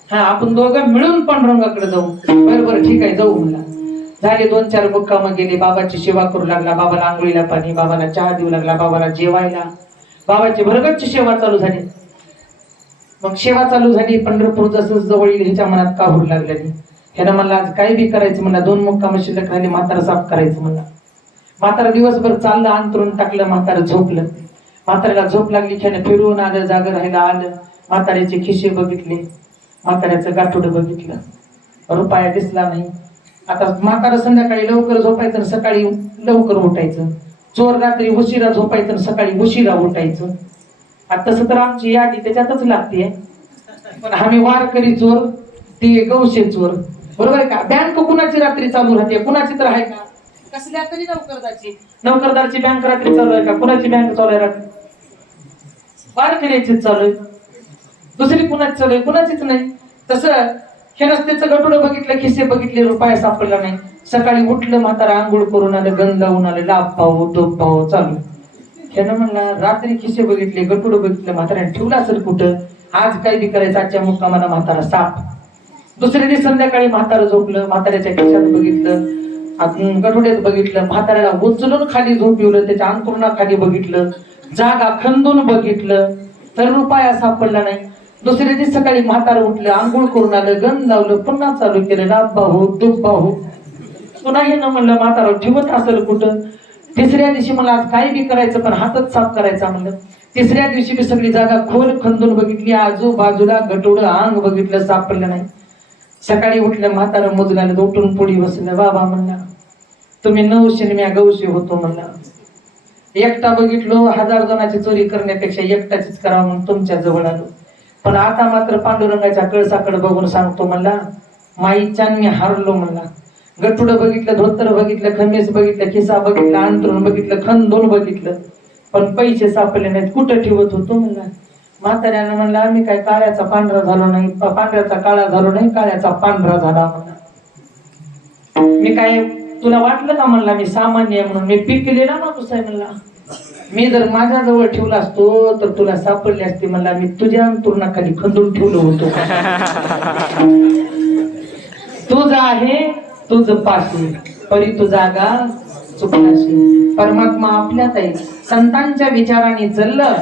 हा आपण दोघं मिळून पांडुरंगाकडे जाऊ. बरं ठीक आहे जाऊ म्हणला. झाले 2-4 मुक्काम गेले. बाबाची सेवा करू लागला, बाबाला आंघोळीला पाणी, बाबाला चहा देऊ लागला, बाबाला जेवायला. बाबाची भरगच्च सेवा चालू झाली. मग सेवा चालू झाली. पंढरपूर जसं जवळ येईल ह्याच्या मनात का होऊ लागली. ह्यानं म्हणला आज काय बी करायचं म्हणला. 2 मुक्काम शिल्लक राहिले, म्हातारा साफ करायचं म्हणला. म्हातारा दिवसभर चाललं, अंतरून टाकलं, म्हातारा झोपलं. म्हाताऱ्याला झोप लागली, ह्यानं फिरून आलं, जागं राहायला आलं. म्हाताऱ्याचे खिशे बघितले, म्हाताऱ्याचं गाठोडं बघितलं, रुपया दिसला नाही. आता म्हातारा संध्याकाळी लवकर झोपायचं आणि सकाळी लवकर उठायचं. चोर रात्री उशिरा झोपायचं आणि सकाळी उशिरा उठायचं. आता तसं तर आमची यादी त्याच्यातच लागते. पण आम्ही वारकरी चोर, ते गौशे चोर, बरोबर आहे का? बँक कुणाची रात्री चालू राहते? कुणाची तर आहे का? कसल्या तरी नोकरदारची बँक रात्री चालू आहे का? कुणाची बँक चालू आहे रात्री? वारकऱ्याचीच चालू आहे. दुसरी कुणाची चालू आहे? कुणाचीच नाही. तसं हे रस्त्याचं गटोडं बघितलं, खिसे बघितले, रुपया सापडला नाही. सकाळी उठलं, म्हातारा आंघोळ करून आलं, गंध लावून आलं, लाभ पाहू तोप पाहू चालू. त्यानं म्हणला रात्री खिसे बघितले, गटोडं बघितलं, म्हाताऱ्याने ठेवला असेल कुठं. आज काय बी करायचं, आजच्या मुक्कामाला म्हातारा साप. दुसऱ्या दिवशी संध्याकाळी म्हातारा झोपलं, म्हाताऱ्याच्या खिशात बघितलं, गटोड्यात बघितलं, म्हाताऱ्याला उचलून खाली झोपवलं, त्याच्या अंतरुणाखाली बघितलं, जागा खंदून बघितलं, तर रुपया सापडला नाही. दुसऱ्या दिवशी सकाळी म्हातारा उठलं, आंघोळ करून आलं, गंध लावलं, पुन्हा चालू केलं, लाभ भाऊ दुःख भाऊ. पुन्हा हे न म्हणलं म्हातारा ठेवत असेल कुठं. तिसऱ्या दिवशी मला आज काही बी करायचं, पण हातच साफ करायचा म्हणलं. तिसऱ्या दिवशी मी सगळी जागा खोल खंदून बघितली, आजूबाजूला गटोडं अंग बघितलं, सापडलं नाही. सकाळी उठलं म्हातारं मुजगाला उठून पुढी बसलं. बाबा म्हणला तुम्ही 900 मी 900 होतो म्हणला. एकटा बघितलो 1000 जणांची चोरी करण्यापेक्षा एकटाचीच करावं म्हणून तुमच्या जवळ आलो. पण आता मात्र पांडुरंगाच्या कळसाकडे बघून सांगतो म्हणला माईच्यान मी हारलो म्हणला. गटुडं बघितलं, धोतर बघितलं, खमीस बघितलं, खिसा बघितलं, अंतरून बघितलं, खंदून बघितलं, पण पैसे सापडले नाहीत. कुठं ठेवत होतो म्हणला. म्हाताऱ्यानं म्हणला मी काय काळ्याचा पांढरा झालो नाही, पांढऱ्याचा काळा झालो नाही, काळ्याचा पांढरा झाला म्हणला. मी काय तुला वाटलं का म्हणला मी सामान्य आहे म्हणून? मी पिकलेला माणूस आहे म्हणला. मी जर माझ्या जवळ ठेवला असतो तर तुला सापडले असते म्हणला. मी तुझ्या अंतुरणाखाली खंदून ठेवलं होतो. तुझ आहे तुझ पाशी परी तू जागा चुकलाशी. परमात्मा आपल्यात आहे. संतांच्या विचाराने चाललं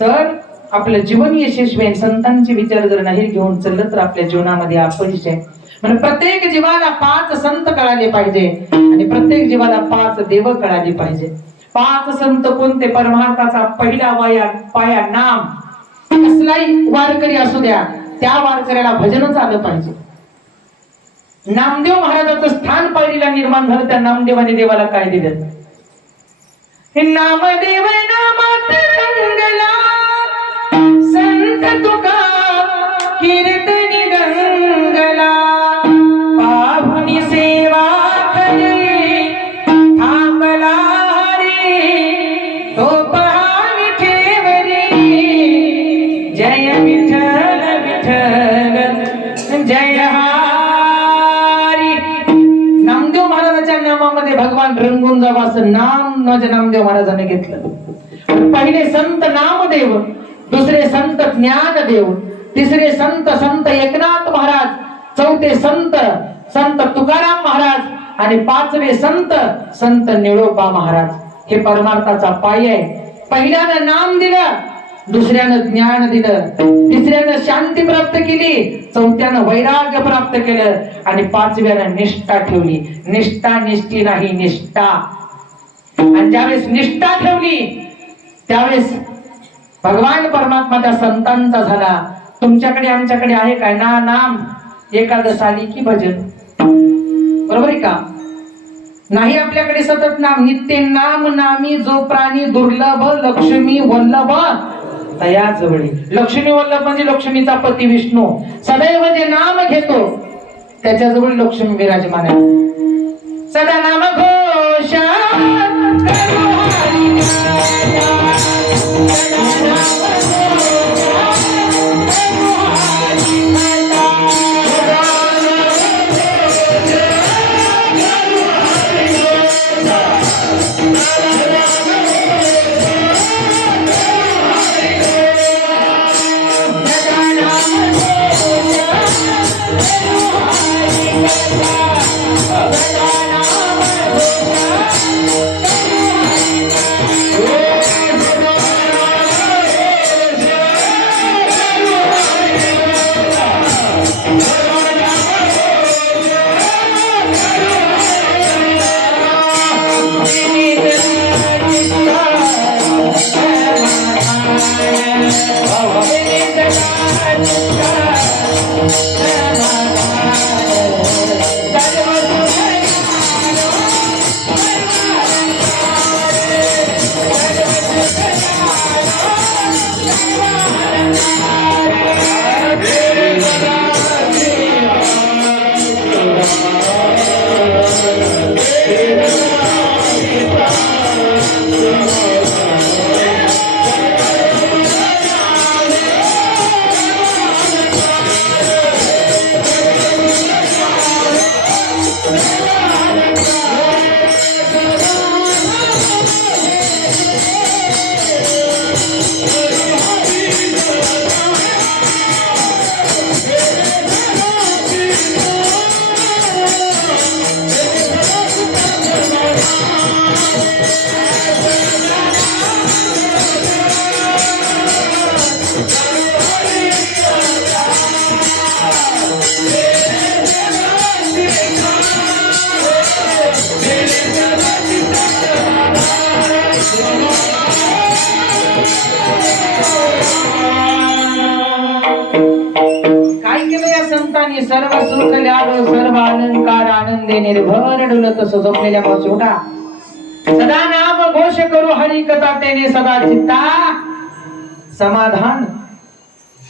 तर आपलं जीवन यशस्वी आहे. संतांचे विचार जर नाही घेऊन चाललं तर आपल्या जीवनामध्ये अपयश आहे. म्हणजे प्रत्येक जीवाला 5 संत कळाले पाहिजे आणि प्रत्येक जीवाला 5 देव कळाले पाहिजे. 5 संत कोणते? परमार्थाचा पहिला पाया नाम. कसलाही वारकरी असू द्या त्या वारकऱ्याला भजनच आलं पाहिजे. नामदेव महाराजाचं स्थान पाहिला निर्माण झालं. त्या नामदेवाने देवाला काय दिलं? नामदेव नामात रंगला संत तुका कीर्तनी रंगला पाहुनी सेवा करी थांबला रे तो पहा विठेवरी. जय विठ्ठल विठ्ठल जय हरी. नामदेव महाराजांच्या नामामध्ये भगवान रंगून जावं असं नाम माझ्या नामदेव महाराजांनी घेतलं. पहिले संत नामदेव, दुसरे संत ज्ञानदेव, तिसरे संत एकनाथ महाराज, चौथे संत तुकाराम महाराज आणि 5वे संत निळोबा महाराज. हे परमार्थाचा पाय आहे. पहिल्यानं नाम दिलं, दुसऱ्यानं ज्ञान दिलं, तिसऱ्यानं शांती प्राप्त केली, चौथ्यानं वैराग्य प्राप्त केलं आणि 5व्यानं निष्ठा ठेवली. निष्ठा निष्ठी नाही निष्ठा. आणि ज्यावेळेस निष्ठा ठेवली त्यावेळेस भगवान परमात्मा त्या संतांचा झाला. तुमच्याकडे आमच्याकडे आहे काय ना नाम? एकादश आली की भजन, बरोबर आहे का? नाही आपल्याकडे सतत नाम. नित्य नाम नामी जो प्राणी दुर्लभ लक्ष्मी वल्लभ तया जवळी. लक्ष्मी वल्लभ म्हणजे लक्ष्मीचा पती विष्णू. सदैव जे नाम घेतो त्याच्याजवळ लक्ष्मी विराजमान आहे. सदा नाम घोष मी सर्व सुख ल्यालो सर्व अलंकार आनंदे निर्भर डुलत झोपलेल्या भावचोटा सदा नाम घोष करू हरी कथा तेने सदा चित्ता समाधान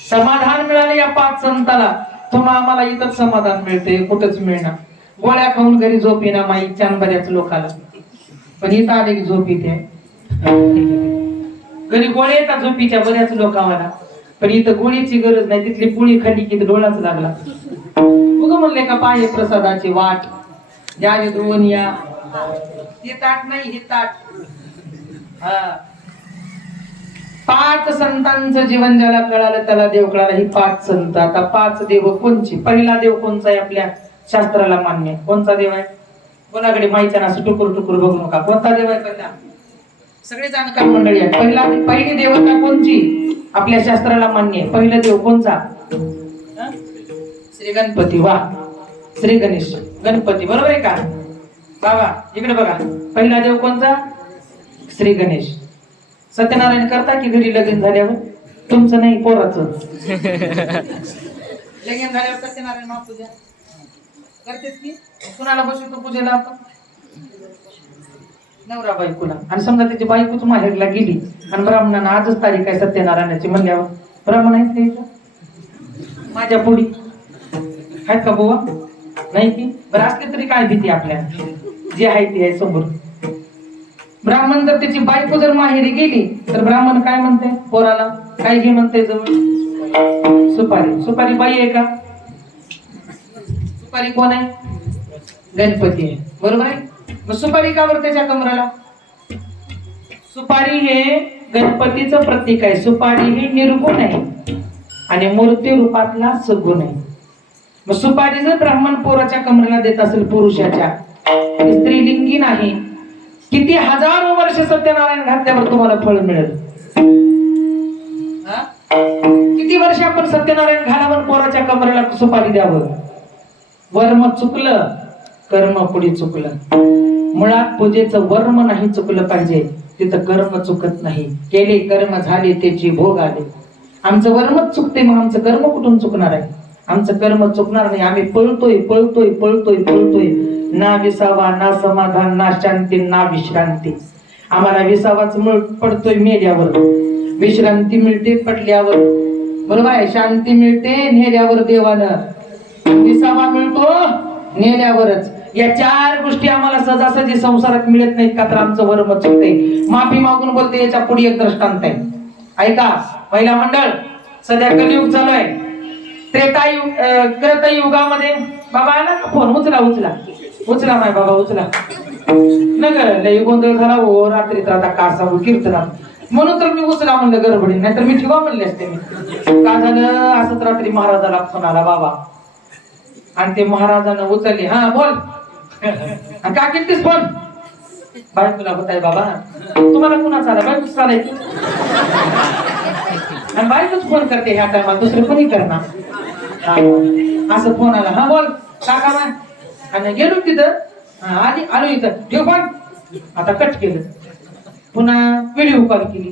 समाधान मिळाले या पाच संताला. तुम्हा आम्हाला इथंच समाधान मिळते, कुठंच मिळणार. गोळ्या खाऊन घरी झोप येणार माईच्या बऱ्याच लोकाला, पण इथं आले की झोप येते. घरी गोळ्या येतात झोपीच्या बऱ्याच लोकांना, पण इथं गोळीची गरज नाही. तिथली पुळी खाल्ली की डोळाच लागला. उग म्हणले का पाय प्रसादाची वाट द्यावे दोन या. हे ताट नाही, हे ताट. हा, पाच संतांचं जीवन ज्याला कळालं त्याला देव कळाला. ही पाच संत. आता पाच देव कोणची? पहिला देव कोणचा आहे आपल्या शास्त्राला मान्य? कोणचा देव आहे? कोणाकडे माहिती ना, असं टुकुर टुकुर बघू नका. कोणता देव आहे पहिला? सगळे जाणकार मंडळी आहेत. पहिली देवता कोणची आपल्या शास्त्राला मान्य आहे? पहिला देव कोणचा? श्री गणपती. वा, श्री गणेश गणपती, बरोबर आहे का बाबा? इकडे बघा, पहिला देव कोणता? श्री गणेश. सत्यनारायण करता की घरी लगीन झाल्यावर? तुमचं नाही, पोराचं. लगीन झाल्यावर सत्यनारायण महापूजा करतेस की? कुणाला बसवतो पूजेला आपण? नवरा बायकोला. आणि समजा त्याची बायकोच माहेरला गेली आणि ब्राह्मणांना आजच तारीख आहे सत्यनारायणाची म्हणल्यावर ब्राह्मण आहेत का इथं? माझ्या पुढी आहेत का बुवा? नाही की? बरं, असले तरी काय भीती आपल्याला? जे आहे ते आहे समोर. ब्राह्मण जर त्याची बायको जर माहेरी गेली तर ब्राह्मण काय म्हणते? पोराला काय घे म्हणते जवळ? सुपारी. सुपारी बाई आहे का? सुपारी कोण आहे? गणपती आहे, बरोबर आहे. मग सुपारी का बरं त्याच्या कमराला? सुपारी हे गणपतीचं प्रतीक आहे. सुपारी हे निर्गुण आहे आणि मूर्ती रूपातला सगुण आहे. मग सुपारी जर ब्राह्मण पोराच्या कमरेला देत असेल पुरुषाच्या, स्त्रीलिंगी नाही, किती हजारो वर्ष सत्यनारायण घातल्यावर तुम्हाला फळ मिळेल? किती वर्ष आपण सत्यनारायण घालावं पोराच्या कमरेला सुपारी द्यावं? वर्म चुकलं, कर्म पुढे चुकलं. मुळात पूजेचं वर्म नाही चुकलं पाहिजे, तिथं कर्म चुकत नाही. केले कर्म झाले त्याची भोग आले. आमचं वर्मच चुकते, मग आमचं कर्म कुठून चुकणार आहे? आमचं कर्म चुकणार नाही. आम्ही पळतोय पळतोय पळतोय पळतोय, ना विसावा, ना समाधान, ना शांती, ना विश्रांती. आम्हाला विसावाच पडतोय मेल्यावर, विश्रांती मिळते पडल्यावर, बरोबर आहे. शांती मिळते नेल्यावर देवानं, विसावा मिळतो नेल्यावरच. या चार गोष्टी आम्हाला सहजासहजी संसारात मिळत नाहीत का? तर आमचं वर्म चुकते. माफी मागून बोलते. याच्या पुढे एक दृष्टांत आहे, ऐका. पहिला मंडळ, सध्या कलियुग चालू आहे. त्रेतायुगामध्ये बाबा आला का फोन? उचला उचला उचला माय बाबा, उचला. नग लय गोंधळ झाला हो रात्रीत. आता कासा कीर्तनात, म्हणून तर मी उचला म्हणलं गडबडी, नाहीतर मी ठेवा म्हणले असते. मी का झालं असंच, रात्री महाराजाला फोन आला बाबा, आणि ते महाराजानं उचलली. हा बोल. का केलतीस फोन? बायकोला होत आहे बाबा. तुम्हाला कुणाचा आला? बायकोच चालायची. आणि बायकोच फोन करते ह्या टायमात, दुसरं कोणी करणार? असं फोन आला. हा बोल काका मा. आणि गेलो तिथं, आली आलो इथं, ठेव फोन. आता कट केलं. पुन्हा व्हिडिओ कॉल केली,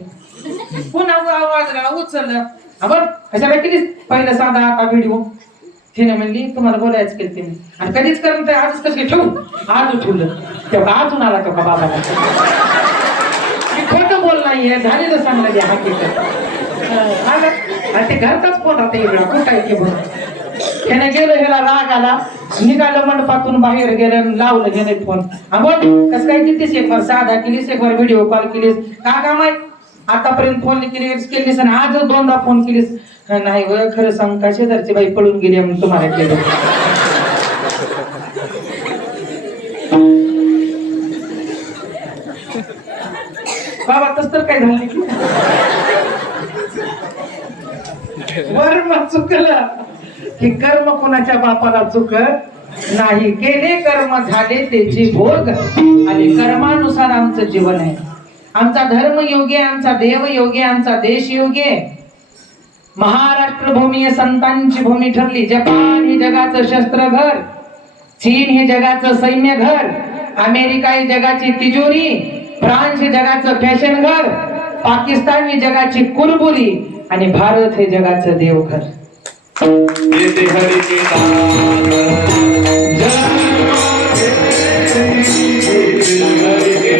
पुन्हा आवाज उचललं. बरं कशाला केलीस? पहिलं साधा, आता व्हिडिओ. तिने म्हणली तुम्हाला बोलायच केलं तिने. आणि कधीच करत नाही, आजच कसं ठेवू? आज ठेवलं तेव्हा अजून आला तेव्हा बाबाला. मी खोटं बोल नाहीये, झालेलं सांगलं ते हकीकत. आणि ते घरचाच फोन राहते इकडं, कुठं आहे ते बोल. त्याने गेलं, ह्याला राग आला, निघालं मंडपातून बाहेर गेलं, लावलं गेले फोन. हा बोल कसं काय केलीस? एक बार साधा केलीस, एक बार व्हिडिओ कॉल केलीस, का काम आहे? आतापर्यंत फोन केलीस आणि आज दोनदा फोन केलीस. नाही व खरं सांग का, शेजारची बाई पळून गेली म्हणून तुम्हाला केलं. बाबा तस तर काय झालं की वर्म चुकलं की कर्म कोणाच्या बापाला चुकत नाही. केले कर्म झाले त्याची भोग, आणि कर्मानुसार आमचं जीवन आहे. आमचा धर्म योग्य, आमचा देव योग्य, आमचा देश योग्य. महाराष्ट्र भूमी संतांची भूमी ठरली. जपान हे जगाचं शस्त्रघर, चीन हे जगाचं सैन्य घर, अमेरिका ही जगाची तिजोरी, फ्रान्स हे जगाचं फॅशन घर, पाकिस्तान ही जगाची कुरबुरी, आणि भारत हे जगाचं देवघर. येते हरी के नाम हरी के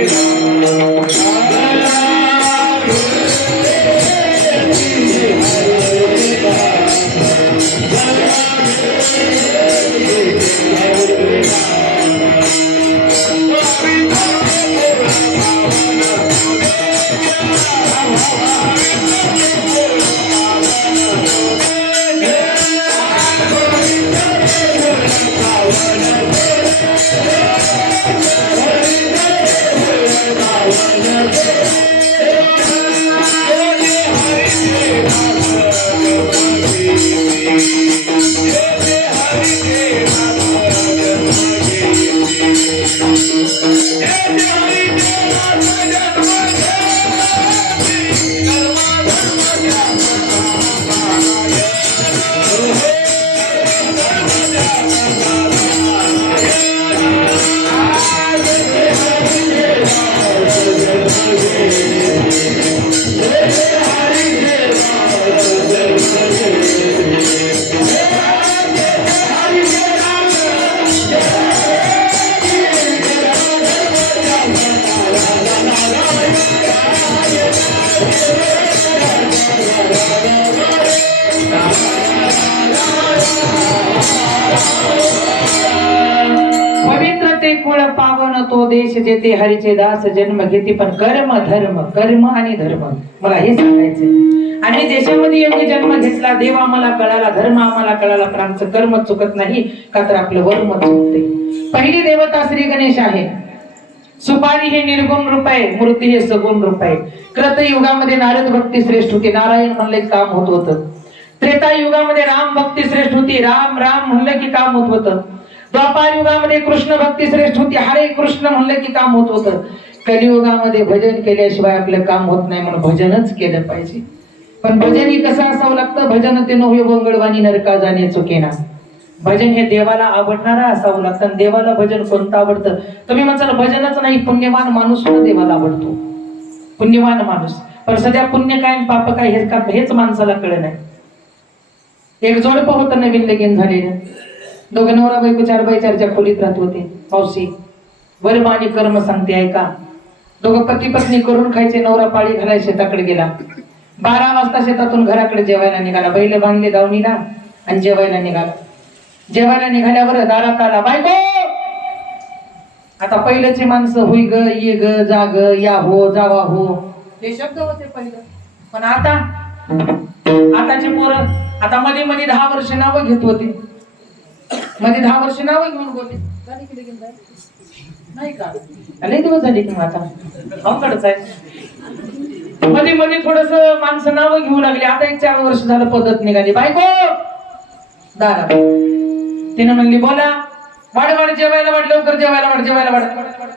पवित्र ते कुळ पावन तो देश जेथे हरीचे दास जन्म घेते. पण कर्म आणि धर्म मला हे सांगायचंय. आणि देशामध्ये योग्य जन्म घेतला, देव आम्हाला कळाला, धर्म आम्हाला कळाला, पण आमचं कर्म चुकत नाही का तर आपलं वर्म चुकते. पहिली देवता श्री गणेश आहे. सुपारी हे निर्गुण रूप आहे, मूर्ती हे सगुण रूप आहे. कृत युगामध्ये नारद भक्ती श्रेष्ठ होती, नारायण म्हणले काम होत होतं. त्रेता युगामध्ये राम भक्ती श्रेष्ठ होती, राम म्हणलं की काम होत होतं. द्वापार युगामध्ये कृष्ण भक्ती श्रेष्ठ होती, हरे कृष्ण म्हणलं की काम होत होतं. कलियुगामध्ये भजन केल्याशिवाय आपलं काम होत नाही, म्हणून भजनच केलं पाहिजे. पण भजन हे कसं असावं लागतं? भजन ते नव्हे बोंगळवाणी नरका जाणे चुकेना. भजन हे देवाला आवडणारा असावं लागतं. आणि देवाला भजन कोणतं आवडतं? तुम्ही म्हणसाल भजनच नाही, पुण्यवान माणूस सुद्धा देवाला आवडतो. पुण्यवान माणूस. पण सध्या पुण्य काय आणि पाप काय हेच माणसाला कळलं नाही. एक जोडपं होतं नवीन लगीन झालेलं. दोघं नवरा बायको 4 बाय 4च्या खोलीत राहत होते. मावशी वर्म आणि कर्म सांगते ऐका. दोघं पती पत्नी करून खायचे. नवरा पाळी घालायला शेताकडे गेला. 12 वाजता शेतातून घराकडे जेवायला निघाला. बैल बांधले दावणीला आणि जेवायला निघाला. जेवायला निघाल्यावर दारात आला, बायको. आता पहिल्याची माणसं हुई ग, ये ग, जा ग, या हो, जावा हो, हे शब्द होते पहिलं. पण आताची पोरं आता मध्ये 10 वर्ष नावं घेत होते. मध्ये 10 वर्ष नावं घेऊन बोलते. नाही का? लय दिवस झाले की आता अवघडच आहे. मध्ये थोडस माणसं नावं घेऊ लागली. आता 1-4 वर्ष झालं पद्धत निघाली. बायको दारा. तिने म्हणली, बोला. वाढ जेवायला, वाढ लवकर जेवायला वाढ.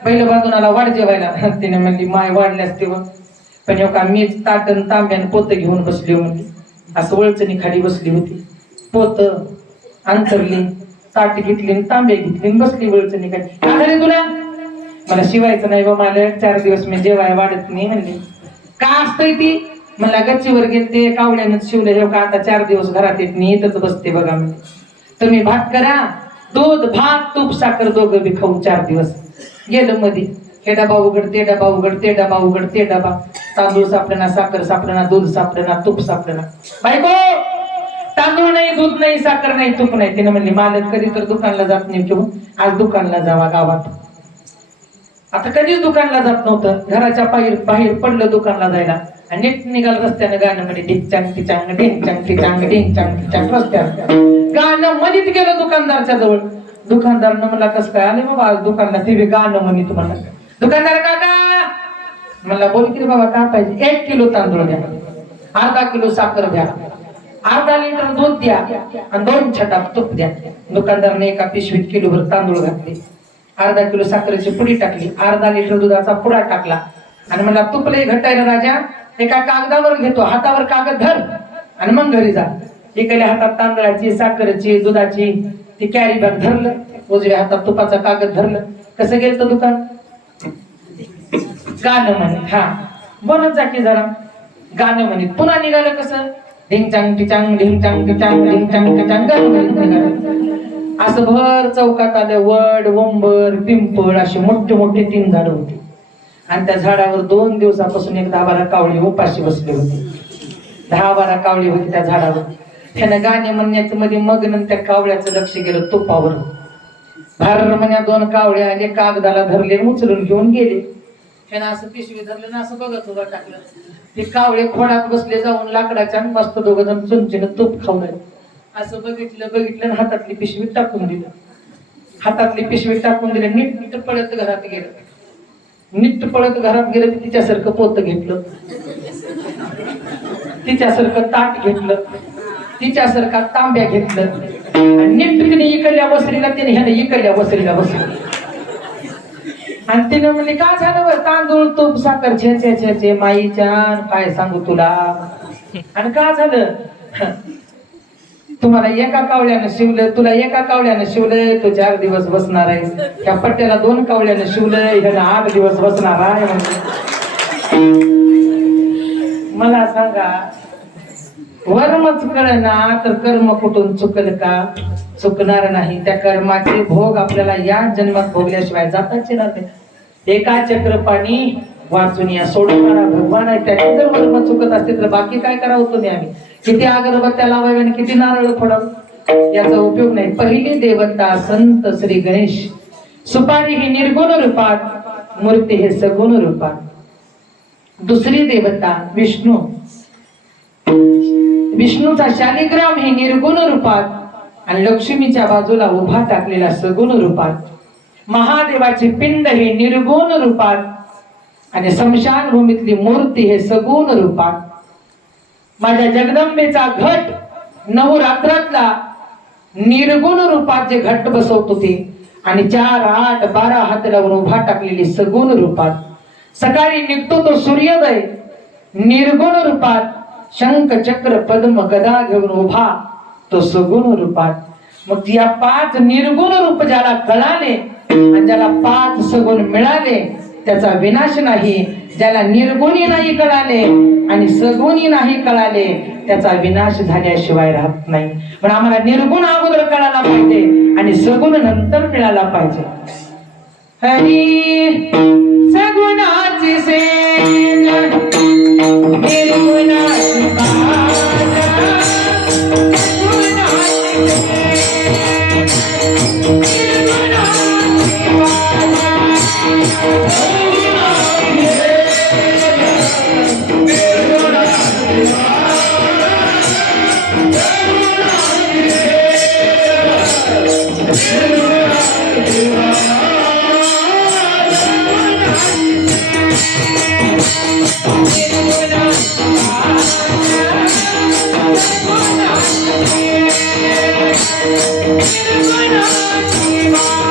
बैल बांधून आला, वाढ जेवायला. तिने म्हणली, माय वाढल्यास तेव्हा. पण एवढा मीच ताटन तांब्यान पोत घेऊन बसली म्हणली. असं वळचणी खाली बसली होती. पोत अंतरली, ताट घेतली, तांबे घेतली, बसली वळचणी खाली. काय झाले तुला? मला शिवायचं नाही बा, मला 4 दिवस मी जेवाय वाढत नाही म्हणले. का असतंय ती? मला गच्चीवर गेलते, कावड्यानं शिवलं. हे का आता 4 दिवस घरात येत मी इथंच बसते बघा. म्हणजे तुम्ही भात करा, दूध भात तूप साखर दोघं बी खाऊ 4 दिवस. गेलं मध्ये. हे डबा उघड, ते डबा उघड, ते डबा उघड, ते डबा. तांदूळ सापडेना, साखर सापडेना, दूध सापडेना, तूप सापडेना. बायको तांदूळ नाही, दूध नाही, साखर नाही, तूप नाही. तिने म्हणली, मालक कधी तर दुकानला जात नाही किंवा आज दुकानला जावा गावात. आता कधीच दुकानला जात नव्हतं. घराच्या बाहेर पडलं दुकानला जायला. आणि नीट निघाल रस्त्यानं गाणं मध्ये ढिंचांग टिचांग ढिंचांग टिचांग ढिंचांग टिचांग रस्त्यावर गाणं म्हणीत गेलं दुकानदारच्या जवळ. दुकानदारनं म्हणला, कसं काय आले बाबा आज दुकानला? ते गाणं म्हणीत म्हणला. दुकानदार काका म्हणला, बोल की रे बाबा, काय पाहिजे? 1 किलो तांदूळ द्या, अर्धा किलो साखर द्या, अर्धा लिटर दूध द्या आणि 2 छटा तूप द्या. दुकानदाराने एका पिशवीत किलोभर तांदूळ घातले, अर्धा किलो साखरेची पुडी टाकली, अर्धा लिटर दुधाचा पुडा टाकला आणि मला तूप लय घटायला राजा, एका कागदावर घेतो, हातावर कागद धर आणि मग घरी जा. एकाल्या हातात तांदळाची, साखरेची, दुधाची ती कॅरी बॅग धरलं, उजव्या हातात तुपाचा कागद धरलं. कसं गेलं दुकान? गाणं म्हणत. हा बोलत जा की जरा. गाणं म्हणत. पुन्हा निघालं कसं? ढिंग चांग टिचांग ढिंग चांग टिचांग ढिंग चांग टिचांग गणपती निघाले. असं भर चौकात आलं वड वंबर पिंपळ अशी मोठी मोठी 3 झाडं होती आणि त्या झाडावर 2 दिवसापासून एक 10-12 कावळे उपाशी बसले होते. 10-12 कावळे होती त्या झाडावर. त्यानं गाणे म्हणण्याचं मध्ये मग्न त्या कावळ्याचं लक्ष गेलं तुपावर. भार म्हण्या 2 कावळे आले कागदाला धरले उचलून घेऊन गेले. त्यानं असं पिशवी धरलं ना असं बघत उभं टाकलं. ते कावळे खोडात बसले जाऊन लाकडाच्या मस्त 2 जण चुंचीनं तूप खाऊन असं बघितलं आणि हातातली पिशवी टाकून दिलं. हातातली पिशवी टाकून दिलं नीट पळत घरात गेलं. नीट पळत घरात गेलं की तिच्यासारखं पोत घेतलं, तिच्यासारखं ताट घेतलं, तिच्यासारखा तांब्या घेतलं आणि नीट तिने इकडल्या वसरीला तिने ह्याने इकडल्या वसरीला बसलं आणि तिने म्हणले का झालं बरं तांदूळ तूप साखर छे छे छे माईच्या काय सांगू तुला आणि का झालं तुम्हाला एका कावळ्यानं शिवलं तुला एका कावळ्यानं शिवलंय तू 4 दिवस बसणार आहेस त्या पट्ट्याला 2 कावळ्यानं शिवलंय ह्याला 8 दिवस बसणार आहे म्हणजे मला सांगा वर्मच कळना तर कर्म कुठून चुकल का चुकणार नाही. त्या कर्माचे भोग आपल्याला या जन्मात भोगल्याशिवाय जाताच येणार नाही. एका चक्रपाणी वाचून या सोडणारा भगवान आहे. त्याची जर वर्म चुकत असते तर बाकी काय करावं तुम्ही आम्ही किती अगरबत्त्या लावाव्या आणि किती नारळ फोडावं याचा उपयोग नाही. पहिली देवता संत श्री गणेश. सुपारी ही निर्गुण रूपात मूर्ती हे सगुण रूपात. दुसरी देवता विष्णू. विष्णूचा शालिग्राम हे निर्गुण रूपात आणि लक्ष्मीच्या बाजूला उभा टाकलेला सगुण रूपात. महादेवाची पिंड हे निर्गुण रूपात आणि स्मशान भूमीतली मूर्ती हे सगुण रूपात. माझ्या जगदंबेचा घट नवरात्रातला निर्गुण रूपात जे घट बसवतो ते आणि 4, 8, 12 हात लावून उभा टाकलेली सगुण रूपात. सकाळी निघतो तो सूर्योदय निर्गुण रूपात. शंख चक्र पद्म गदा घेऊन उभा तो सगुण रूपात. मग या 5 निर्गुण रूप ज्याला कळाले आणि ज्याला 5 सगुण मिळाले त्याचा विनाश नाही. ज्याला निर्गुणी नाही कळाले आणि सगुणी नाही कळाले त्याचा विनाश झाल्याशिवाय राहत नाही. पण आम्हाला निर्गुण अगोदर कळायला पाहिजे आणि सगुण नंतर मिळाला पाहिजे. हरी सगुणाची सेन निर्गुणाची बाजा, सगुणाची सेन निर्गुणाची बाजा.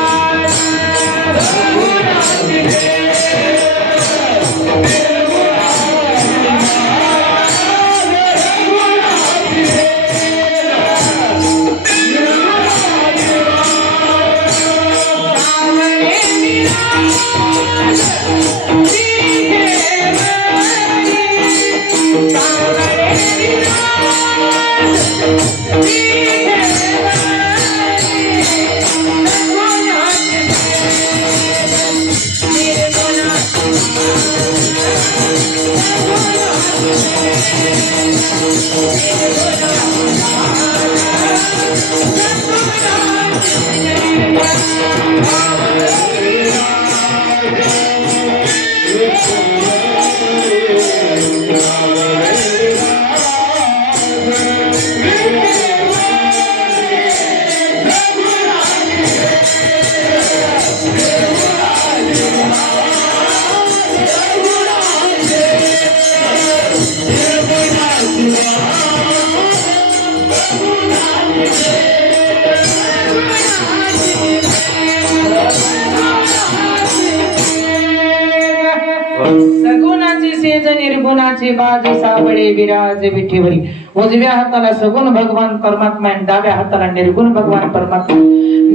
सगुणाची सेज निर्गुणाची बाज सावळे विराज विठीवरी. उजव्या हाताला सगुण भगवान परमात्मा आणि डाव्या हाताला निर्गुण भगवान परमात्मा.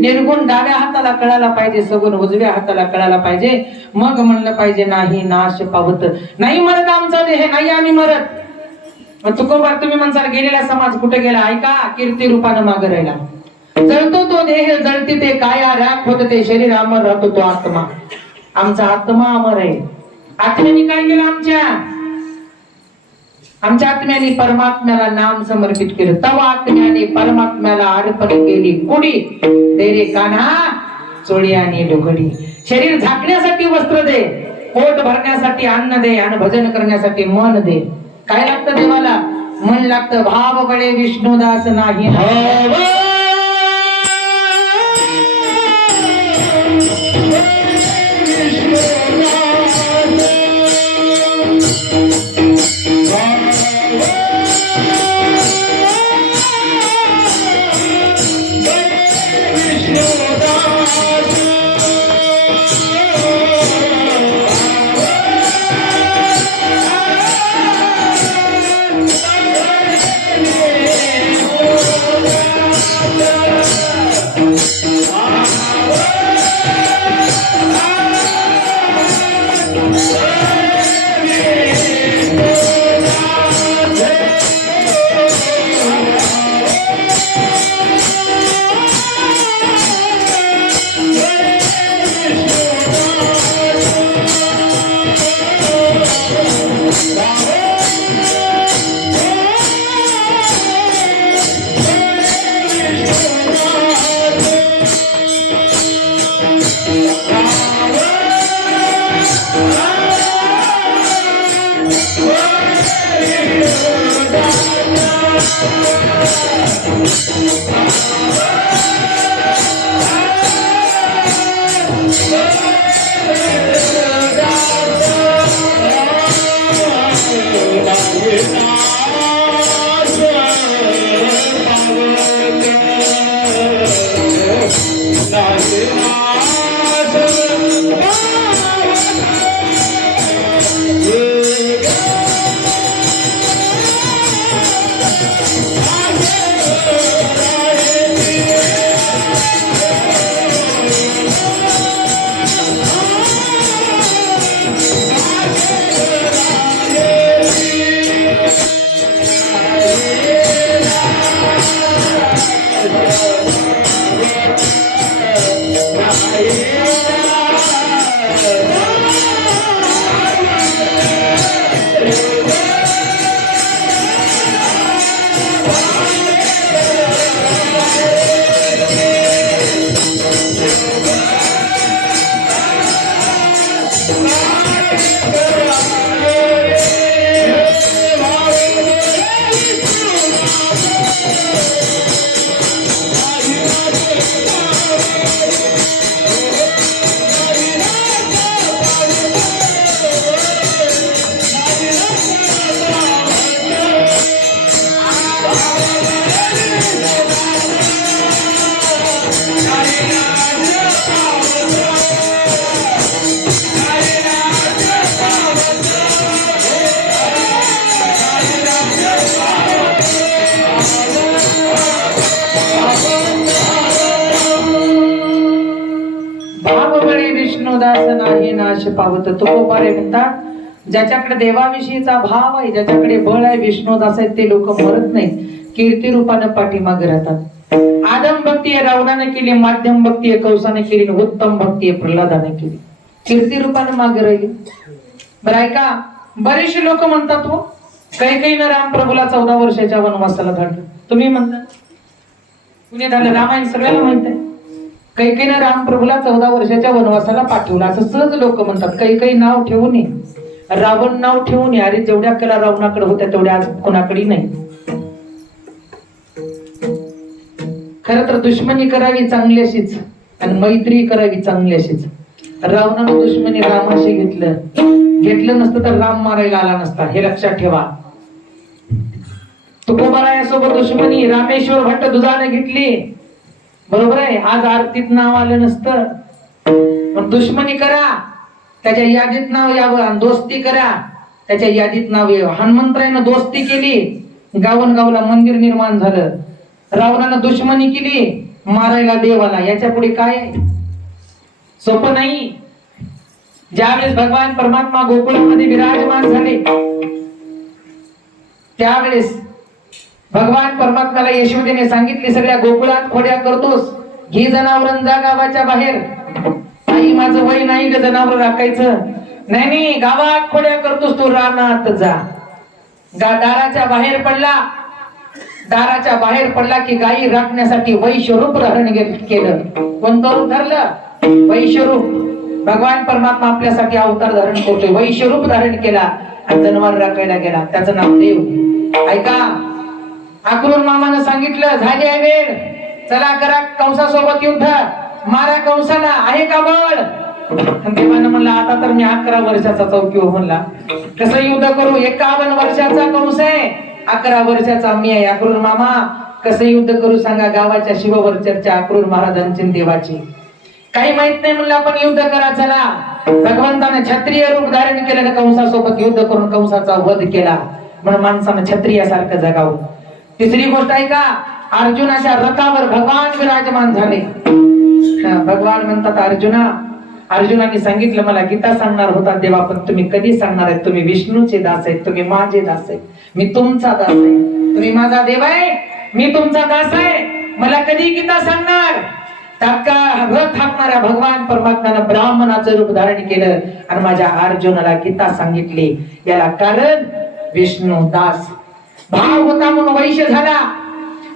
निर्गुण डाव्या हाताला कळायला पाहिजे, सगुण उजव्या हाताला कळायला पाहिजे. मग म्हणलं पाहिजे नाही नाश पावत. नाही मरत आमचा देह, नाही आम्ही मरत. मग तुकोबा तुम्ही म्हणसाल गेलेला समाज कुठे गेला? ऐका, कीर्ती रूपानं मागे राहिला. जळतो तो देह, जळती ते काया, राख होत ते शरीर, अमर राहतो तो आत्मा. आमचा आत्मा अमर आहे. आत्म्याने काय केलं? आमच्या आत्म्याने परमात्म्याला नाम समर्पित केलं. तव आत्म्याने परमात्म्याला अर्पण केली कुडी, दे रे कान्हा चोळी आणि लुगडी. शरीर झाकण्यासाठी वस्त्र दे, पोट भरण्यासाठी अन्न दे, आणि भजन करण्यासाठी मन दे. काय लागतं देवाला? मन लागतं. भाव बळे विष्णुदास नाही विष्णुदास नाही नाश पावत. तुकोबारे म्हणतात, ज्याच्याकडे देवाविषयीचा भाव आहे, ज्याच्याकडे बळ आहे, विष्णुदास आहेत, ते लोक मरत नाहीत, कीर्ती रूपानं पाठीमागे राहतात. आदम भक्ती आहे रावणाने केली, माध्यम भक्ती आहे कंसाने केली, उत्तम भक्ती आहे प्रल्हादाने केली. कीर्ती रूपानं मागे राहिली. बरं ऐका, बरेचसे लोक म्हणतात हो, कैकेयीनं राम प्रभूला 14 वर्षाच्या वनवासाला धाडलं. तुम्ही म्हणता कुणी धाडलं? रामायण सगळ्याला माहित आहे. कैकेयीनं राम प्रभूला 14 वर्षाच्या वनवासाला पाठवलं असं सहज लोक म्हणतात. कैकेयी नाव ठेवू नये, रावण नाव ठेवू नये. अरे जेवढ्या कला रावणाकडे होत्या तेवढ्या आज कोणाकडे नाही. खर तर दुश्मनी करावी चांगल्याशीच आणि मैत्री करावी चांगल्याशीच. रावणानं दुश्मनी रामाशी घेतलं नसतं तर राम मारायला आला नसता, हे लक्षात ठेवा. तुकोबारायासोबत दुश्मनी रामेश्वर भट्ट दुजाने घेतली, बरोबर आहे. आज आरतीत नाव आलं नसतं. पण दुश्मनी करा, त्याच्या यादीत नाव यावं. दोस्ती करा, त्याच्या यादीत नाव यावं. हनुमंतरायानं दोस्ती केली, गावन गावला मंदिर निर्माण झालं. रावणानं दुश्मनी केली, मारायला देवाला. याच्या पुढे काय आहे? सोपं नाही. ज्यावेळेस भगवान परमात्मा गोकुळामध्ये विराजमान झाले, त्यावेळेस भगवान परमात्म्याला यशोदेने सांगितले, सगळ्या गोकुळात खोड्या करतोस, घे जनावरं जा गावाच्या बाहेर. आई माझं वय नाही ग जनावर राखायचं. नाही गावात खोड्या करतोस तू रानात जा. दाराच्या बाहेर पडला. दाराच्या बाहेर पडला की गायी राखण्यासाठी वैश्वरूप धारण केलं. कोणतं रूप धरलं? वैश्वरूप. भगवान परमात्मा आपल्यासाठी अवतार धारण करतोय. वैश्वरूप धारण केला आणि जनावर राखायला गेला. त्याचं नाव देव. ऐका, अक्रूर मामानं सांगितलं, झाली आहे वेळ, चला करा कंसासोबत युद्ध, मारा कंसाला, आहे का बळ? देवानं म्हणला, आता तर मी 11 वर्षाचा चौकीवर म्हणला, कसं युद्ध करू? 51 वर्षाचा कंस आहे, 11 वर्षाचा मी आहे. अक्रूर मामा कसं युद्ध करू सांगा? गावाच्या शिववर चर्चा अक्रूर महाराजांची देवाची. काही माहित नाही म्हणलं, आपण युद्ध करा चला. भगवंताने क्षत्रिय रूप धारण केलं, कंसासोबत युद्ध करून कंसाचा वध केला. म्हणून माणसानं क्षत्रियासारखं जगावं. तिसरी गोष्ट आहे का, अर्जुनाच्या रथावर भगवान विराजमान झाले. भगवान म्हणतात, अर्जुनाने सांगितलं, मला गीता सांगणार होता देवा, पण तुम्ही कधी सांगणार आहे? तुम्ही विष्णूचे दास आहेत, तुम्ही माझे दास आहेत, मी तुमचा दास आहे. तुम्ही माझा देव आहे, मी तुमचा दास आहे, मला कधी गीता सांगणार? तात्काळ रथ हाकणाऱ्या भगवान परमात्म्यानं ब्राह्मणाचं रूप धारण केलं आणि माझ्या अर्जुनाला गीता सांगितली. याला कारण विष्णू दास. भाव होता म्हणून वैश्य झाला,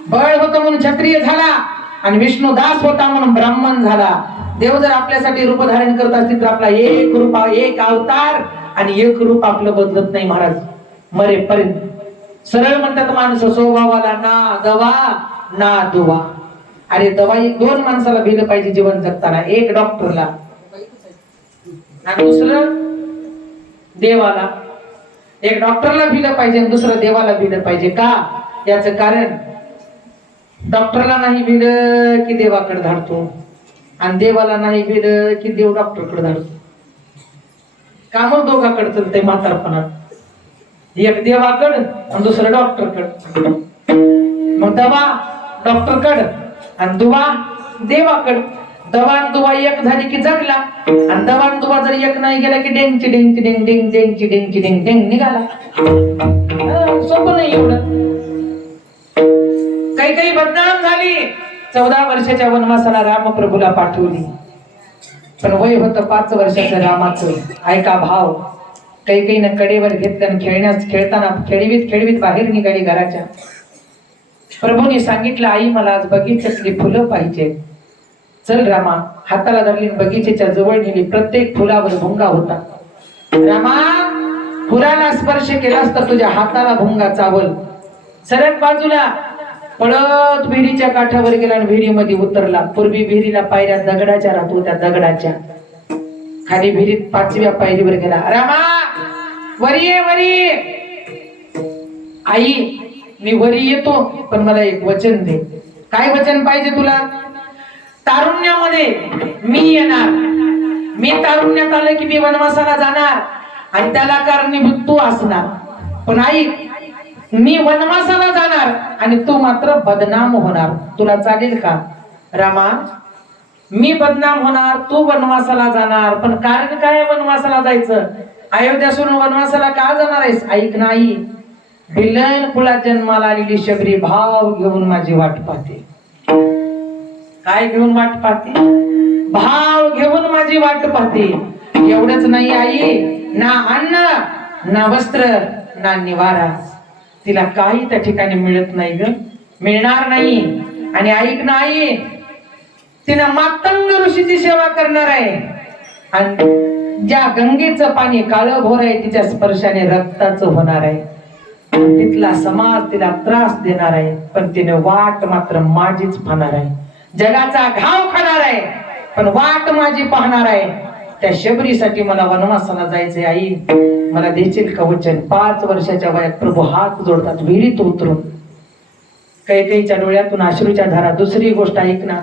बळ होतं म्हणून क्षत्रिय झाला, आणि विष्णू दास होता म्हणून ब्राह्मण झाला. देव जर आपल्यासाठी रूप धारण करत असतील तर आपला एक रूप, एक अवतार आणि एक रूप आपलं बदलत नाही महाराज, मरेपर्यंत. सरळ म्हणतात माणसं, स्वभावाला ना दवा ना दुवा. अरे दवाई 2 माणसाला भिलं पाहिजे जीवन जगताना, एक डॉक्टरला आणि दुसरं देवाला. एक डॉक्टरला भिलं पाहिजे आणि दुसरं देवाला भिलं पाहिजे. का? याचं कारण, डॉक्टरला नाही भिलं की देवाकडे धाडतो, आणि देवाला नाही भिलं की देव डॉक्टरकडे धाडतो. काम दोघाकडे चलतंय म्हातारपणात, एक देवाकडं आणि दुसरं डॉक्टरकडं. मग दवा डॉक्टरकडं आणि दुवा देवाकडं. दवा आणि दुवा एक झाली की जगला, आणि दवा आणि दुवा जर एक नाही गेला की डेंगची डेंगची डेंग डेंग डेंगची डेंगची डेंग डेंग निघाला. सोपं नाही एवढं. काही बदनाम झाली. 14 वर्षाच्या वनवासाला रामप्रभूला पाठवली, पण वय होतं 5 वर्षाचं रामाचं. ऐका भाव, काही कडेवर घेतलं आणि खेळताना खेळवीत बाहेर निघाली घराच्या. प्रभूने सांगितलं, आई मला आज बगीच्यातली फुलं पाहिजे. चल रामा. हाताला धरली, बगीचेच्या जवळ नेली. प्रत्येक फुलावर भुंगा होता. रामा, फुलाला स्पर्श केलास तर तुझ्या हाताला भुंगा चावल. सरळ बाजूला पळत विहिरीच्या काठावर गेला आणि विहिरीमध्ये उतरला. पूर्वी विहिरीला पायऱ्या दगडाच्या राहत होत्या, दगडाच्या खाली विहिरीत 5व्या पायरीवर गेला. रामा, वरी ये, वरी ये. आई, मी वरी येतो, पण मला एक वचन दे. काय वचन पाहिजे तुला? तारुण्यामध्ये मी येणार. मी तारुण्यात आलं की मी वनवासाला जाणार आणि त्याला कारणीभूत तू असणार. पण आई, मी वनवासाला जाणार आणि तू मात्र बदनाम होणार. तुला चालेल का? रामा, मी बदनाम होणार, तू वनवासाला जाणार, पण कारण काय वनवासाला जायचं? अयोध्या सोडून वनवासाला का जाणार आहेस? ऐक नाही, भिलन कुळात जन्माला आलेली शबरी भाव घेऊन माझी वाट पाहते. काय घेऊन वाट पाहते? भाव घेऊन माझी वाट पाहते. एवढंच नाही आई, ना अन्न ना वस्त्र ना निवारा. तिला काही त्या ठिकाणी मिळत नाही ग, मिळणार नाही. आणि ऐक ना आई, तिनं मातंग ऋषीची सेवा करणार आहे, आणि ज्या गंगेचं पाणी काळं भोर आहे तिच्या स्पर्शाने रक्ताचं होणार आहे. तिथला समाज तिला त्रास देणार आहे, पण तिने वाट मात्र माझीच पाहणार आहे. जगाचा घाव खाणार आहे, पण वाट माझी पाहणार आहे. त्या शबरीसाठी मला वनवासाला जायचंय. आई, मला देशील का वचन? 5 वर्षाच्या वयात प्रभू हात जोडतात विहिरीत उतरून. कैकेयीच्या डोळ्यातून अश्रूच्या धारा. दुसरी गोष्ट ऐक ना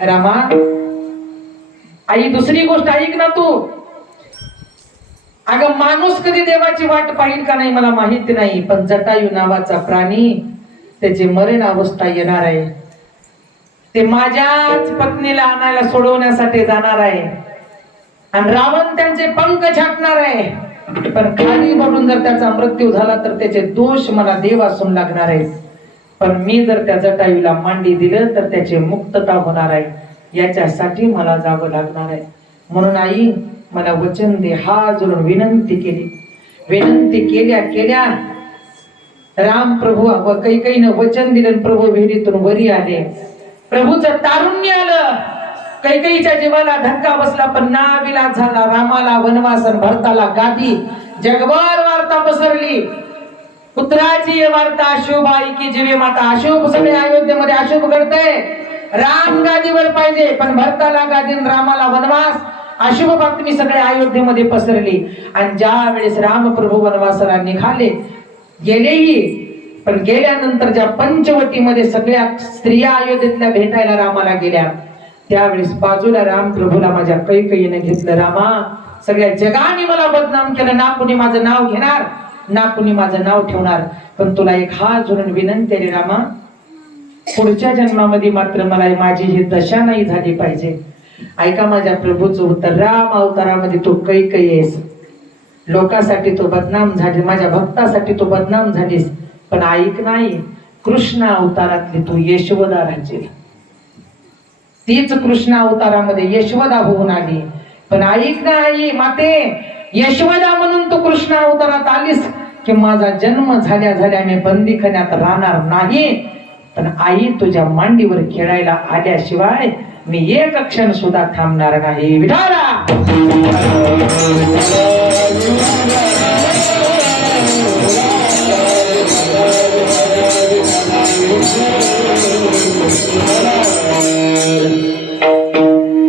रामा, आई, दुसरी गोष्ट ऐक ना तू. अगं, माणूस कधी देवाची वाट पाहिल का नाही मला माहिती नाही, पण जटायू नावाचा प्राणी, त्याची मरण अवस्था येणार आहे. ते माझ्याच पत्नीला आणायला सोडवण्यासाठी जाणार आहे, आणि रावण त्यांचे पंख छाटणार आहे. पण खाली पडून जर त्याचा मृत्यू झाला तर त्याचे दोष मला देव असून लागणार आहे. पण मी जर त्या जटायूला मांडी दिलं तर त्याची मुक्तता होणार आहे. याच्यासाठी मला जावं लागणार आहे. म्हणून आई मला वचन दे. हात जोडून विनंती केली. विनंती केल्या राम प्रभू व कैकेयीनं वचन दिलं. प्रभू विहिरीतून वरी आले. प्रभूचं तारुण्य आलं. कैकेयीच्या जीवाला धक्का बसला पण नाविलाज झाला. रामाला वनवासन, भरताला गादी. जगभर वार्ता पसरली. पुत्राची वार्ता अशुभ, आई की जीवे माता अशुभ. सगळे अयोध्येमध्ये अशुभ घडतंय. राम गादीवर पाहिजे पण भरताला गादीन, रामाला वनवास. अशुभ बातमी सगळ्या अयोध्येमध्ये पसरली. आणि ज्या वेळेस रामप्रभू वनवासाला निघाले, गेलेही, पण गेल्यानंतर ज्या पंचवटीमध्ये सगळ्या स्त्रिया अयोध्येतल्या भेटायला रामाला गेल्या, त्यावेळेस बाजूला राम प्रभूला माझ्या कैकेयीने घेतलं. रामा, सगळ्या जगाने मला बदनाम केलं. ना कुणी माझं नाव घेणार, ना कुणी माझं नाव ठेवणार. पण तुला एक हात जोडून विनंती आहे रामा, पुढच्या जन्मामध्ये मात्र मला माझी ही दशा नाही झाली पाहिजे. ऐका माझ्या प्रभूचं उत्तर. राम अवतारामध्ये तू कैकेयी आहेस, लोकांसाठी तो बदनाम झाली, माझ्या भक्तासाठी तो बदनाम झालीस. पण ऐक नाही, कृष्ण अवतारातली तू यशोदा राहशील. तीच कृष्ण अवतारामध्ये यशोदा होऊन आली. पण ऐक ना आई माते, यशोदा म्हणून तू कृष्ण अवतारात आलीस की माझा जन्म झाल्या मी बंदीखान्यात राहणार नाही. पण आई तुझ्या मांडीवर खेळायला आल्याशिवाय मी एक क्षण सुद्धा थांबणार नाही. विठाला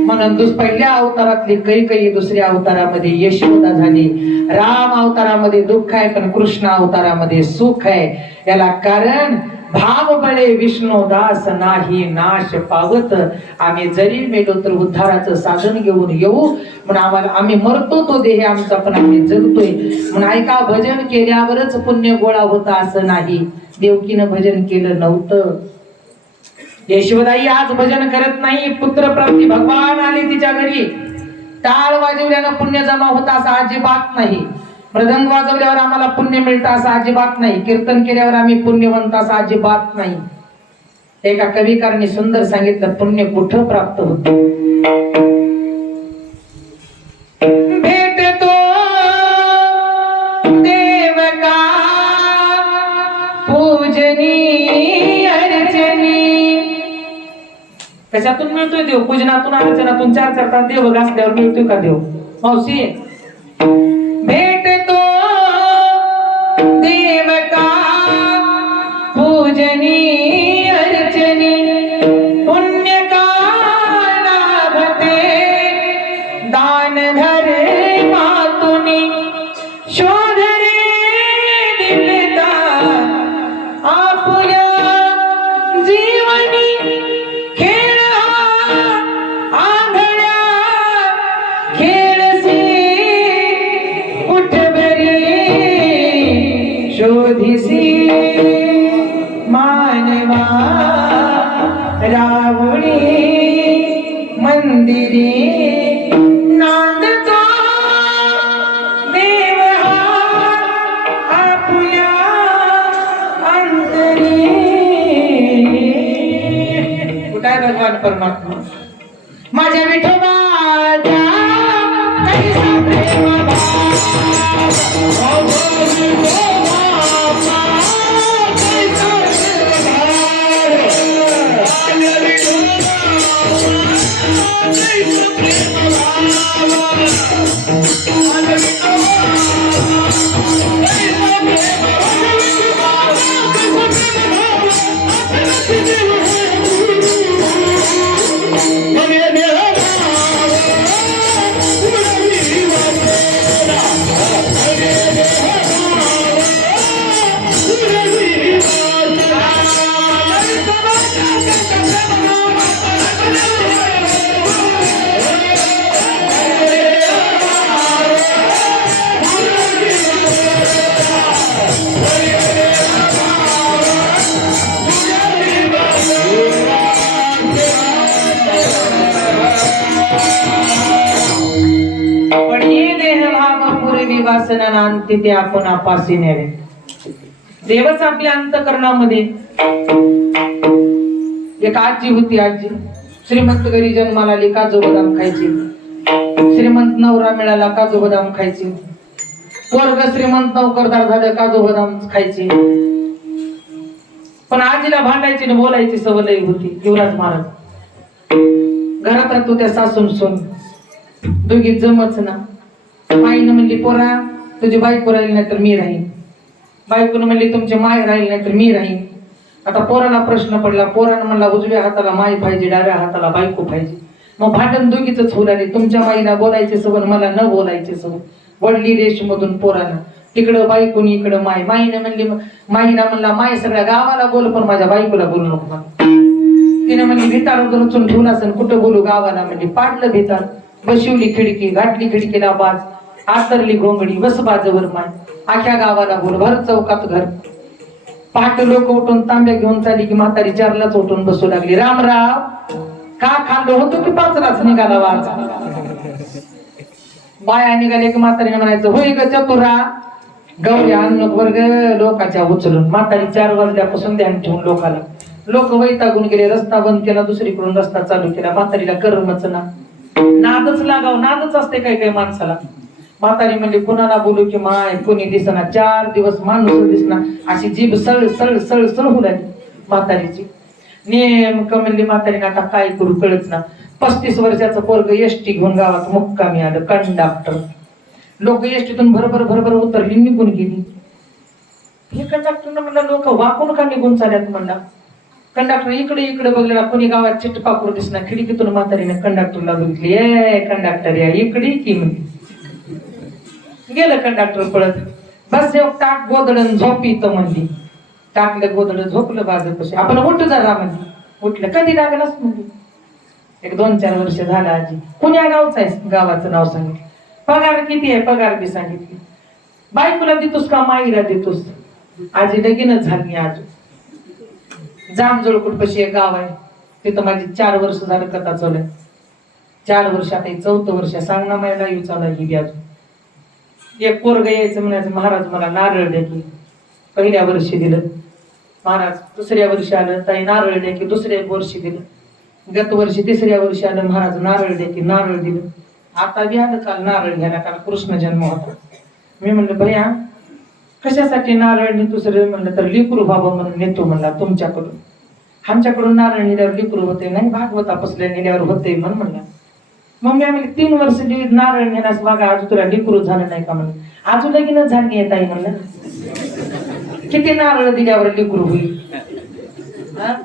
म्हणून पहिल्या अवतारातली कैकेयी दुसऱ्या अवतारामध्ये यशोदा झाली. राम अवतारामध्ये दुःख आहे पण कृष्ण अवतारामध्ये सुख आहे. याला कारण भाव बळे विष्णू दास नाही नाश पावत. आम्ही जरी मेलो तर उद्धाराचं साधन घेऊन येऊ. म्हणून आम्हाला, आम्ही मरतो तो देह आमचा पण आम्ही जगतोय. म्हणून ऐका, भजन केल्यावरच पुण्य गोळा होता असं नाही. देवकीनं भजन केलं नव्हतं. यशोदाई आज भजन करत नाही. पुत्रप्राप्ती भगवान आले तिच्या घरी. टाळ वाजवल्यानं पुण्य जमा होता असं अजिबात नाही. मृदंग वाजवल्यावर आम्हाला पुण्य मिळतं असं अजिबात नाही. कीर्तन केल्यावर आम्ही पुण्यवंत असं अजिबात नाही. एका कविकारांनी सुंदर सांगितलं, पुण्य कुठं प्राप्त होत. भेटतो देव का पूजनी अर्चनी. कशातून मिळतोय देव? पूजनातून, अर्चनातून. 4 तास देव घासल्यावर मिळतोय का देव? मावशी, भेटतो देव का पूजनी अर्चनी. पुण्य का लाभते दान धर मातुनी. शोध रे दिलता आपुल्या जीवनी. शोधिसी मानवा रावणी मंदिरी. नांदतो देव आपुल्या अंतरी. कुठे आहे भगवान परमात्मा? माझ्या विठोबाच्या कैसा प्रेम शासनानं आणते ते आपण आपासी न्यावे. देवच आपल्या अंतकरणामध्ये. एक आजी होती. आजी श्रीमंत घरी जन्माला आली, काजू बदाम खायची. श्रीमंत नवरा मिळाला, काजू बदाम खायची. पोरग श्रीमंत नोकरदार झालं, काजू बदाम खायची. पण आजीला भांडायची आणि बोलायची सवय लई होती. युवराज महाराज घरात राहतो त्या सासून सोन दोघीत जमच ना. माईनं म्हणली पोरा तुझी बायको राहील नाही तर मी राहीन. बायकोनं म्हणली तुमची माय राहील नाही तर मी राहीन. आता पोराला प्रश्न पडला. पोरानं म्हणला उजव्या हाताला माय पाहिजे, डाव्या हाताला बायको पाहिजे. मग भांडण दोघीच होऊ लागले. तुमच्या माईला बोलायचे सवय, मला न बोलायचे सवय. वडली रेषमधून पोरानं तिकडं बायकोनी इकडं माय. माईनं म्हणली, माईला म्हणला माय सगळ्या गावाला बोल पण माझ्या बायकोला बोलू नको. तिने म्हणली भितार रचून ठेवून असेल कुठं बोलू गावाला. म्हणजे पाडलं भितार, बशिवली खिडकी, घातली खिडकीला बाज, आतरली घोंगडी, बस बाजवर माय. आख्या गावाला बोल, भर चौकात घर. पहाटे लोक उठून तांब्या घेऊन चालली की म्हातारी चारलाच उठून बसू लागली. रामराव का खाल्लं होतं की पाचलाच निघाला वाज. बाया निघाले की म्हातारीने म्हणायचं होय ग चतुरा गौरी अन्न वर्ग लोकाच्या उचलून. म्हातारी 4 वाजल्यापासून ध्यान ठेवून लोकाला. लोक वैतागून गेले. रस्ता बंद केला, दुसरीकडून रस्ता चालू केला. म्हातारीला करमच ना. नादच लागाव, नादच असते काही काही माणसाला. म्हातारी म्हणजे कुणाला बोलू की माय कोणी दिसना. 4 दिवस माणूस दिसना. अशी जीभ सळ सळ सळ सळ होऊ लागली म्हातारीची. नेमकं म्हणली म्हातारीने आता काय करू कळत ना. 35 वर्षाचं पोरग एसटी घेऊन गावात मुक्कामी आलं. कंडक्टर. लोक एसटीतून भरभर भरभर उतरली, निघून गेली. हे कंडक्टरनं म्हणलं लोक वाकून का निघून चालत म्हणला. कंडक्टर इकडे इकडे बघलेला, कोणी गावात चिटपाकूर दिसणार. खिडकीतून म्हातारीने कंडक्टरला बघितली. ए कंडक्टर या इकडे की म्हणली. गेलं कंडक्टर पळत. बस एक टाक गोदडन झोपी तर म्हणली. टाकलं गोदड, झोपलं बाजूपाशी. आपण उठ जरा म्हणली. उठलं कधी लागलाच म्हणली. एक 2-4 वर्ष झालं. आजी पुण्या गावचं आहे, गावाचं नाव सांगितलं. पगार किती आहे पगार बी सांगितली. बायकोला देतोस का माईला देतोस. आजी लगीनच झाली. आज जामजोळकुटपाशी एक गाव आहे, तिथं माझी 4 वर्ष झालं कथा चालू आहे. 4 वर्ष आता 4थं वर्ष. सांग ना मला येऊ चालू आहे ही अजून. एक पोरग यायचं म्हणायचं महाराज मला नारळ द्या की. पहिल्या वर्षी दिलं महाराज. दुसऱ्या वर्षी आलं ताई नारळ द्या की. दुसऱ्या वर्षी दिलं. गत वर्षी 3ऱ्या वर्षी आलं महाराज नारळ द्या की. नारळ दिलं. आता बी आलं काल नारळ घ्यायला, काल कृष्ण जन्म होता. मी म्हणलं भैया कशासाठी नारळ नेतो सर. म्हणलं तर लिकरू व्हावं म्हणून नेतो म्हणला तुमच्याकडून. आमच्याकडून नारळ नेल्यावर लिकरू होते नाही, भागवत आपसल्या नेल्यावर होते म्हणला. मग मी आम्ही 3 वर्ष नारळ नेण्यास बघा अजून तुला लिकरू झालं नाही का म्हणलं. अजून लगीनच झाली येत आहे म्हणलं. किती नारळ दिल्यावर लिकरू होईल.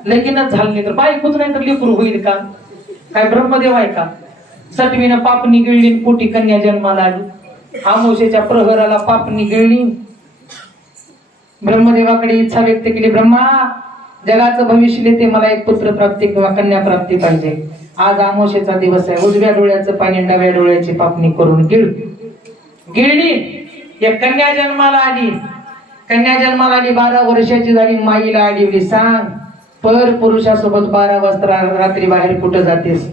लगीनच झालं नाही तर बायकोच नाही तर लिकरू होईल का. काय ब्रह्मदेव आहे का. 7वीनं पापणी गिळली, पोटी कन्या जन्माला आली. अमावस्येच्या प्रहराला पापणी गिळली. ब्रह्मदेवाकडे इच्छा व्यक्त केली. ब्रह्मा जगाचं भविष्य लिहिते, मला एक पुत्र प्राप्ती किंवा कन्या प्राप्ती पाहिजे. आज अमावस्येचा दिवस आहे. उजव्या डोळ्याचं पाणी डाव्या डोळ्याची पापणी करून गिळली. एक कन्या जन्माला आली. कन्या जन्माला आली. 12 वर्षाची झाली. माईला आडीवली. सांग पर पुरुषासोबत 12 वाजता रात्री बाहेर कुठं जातेस.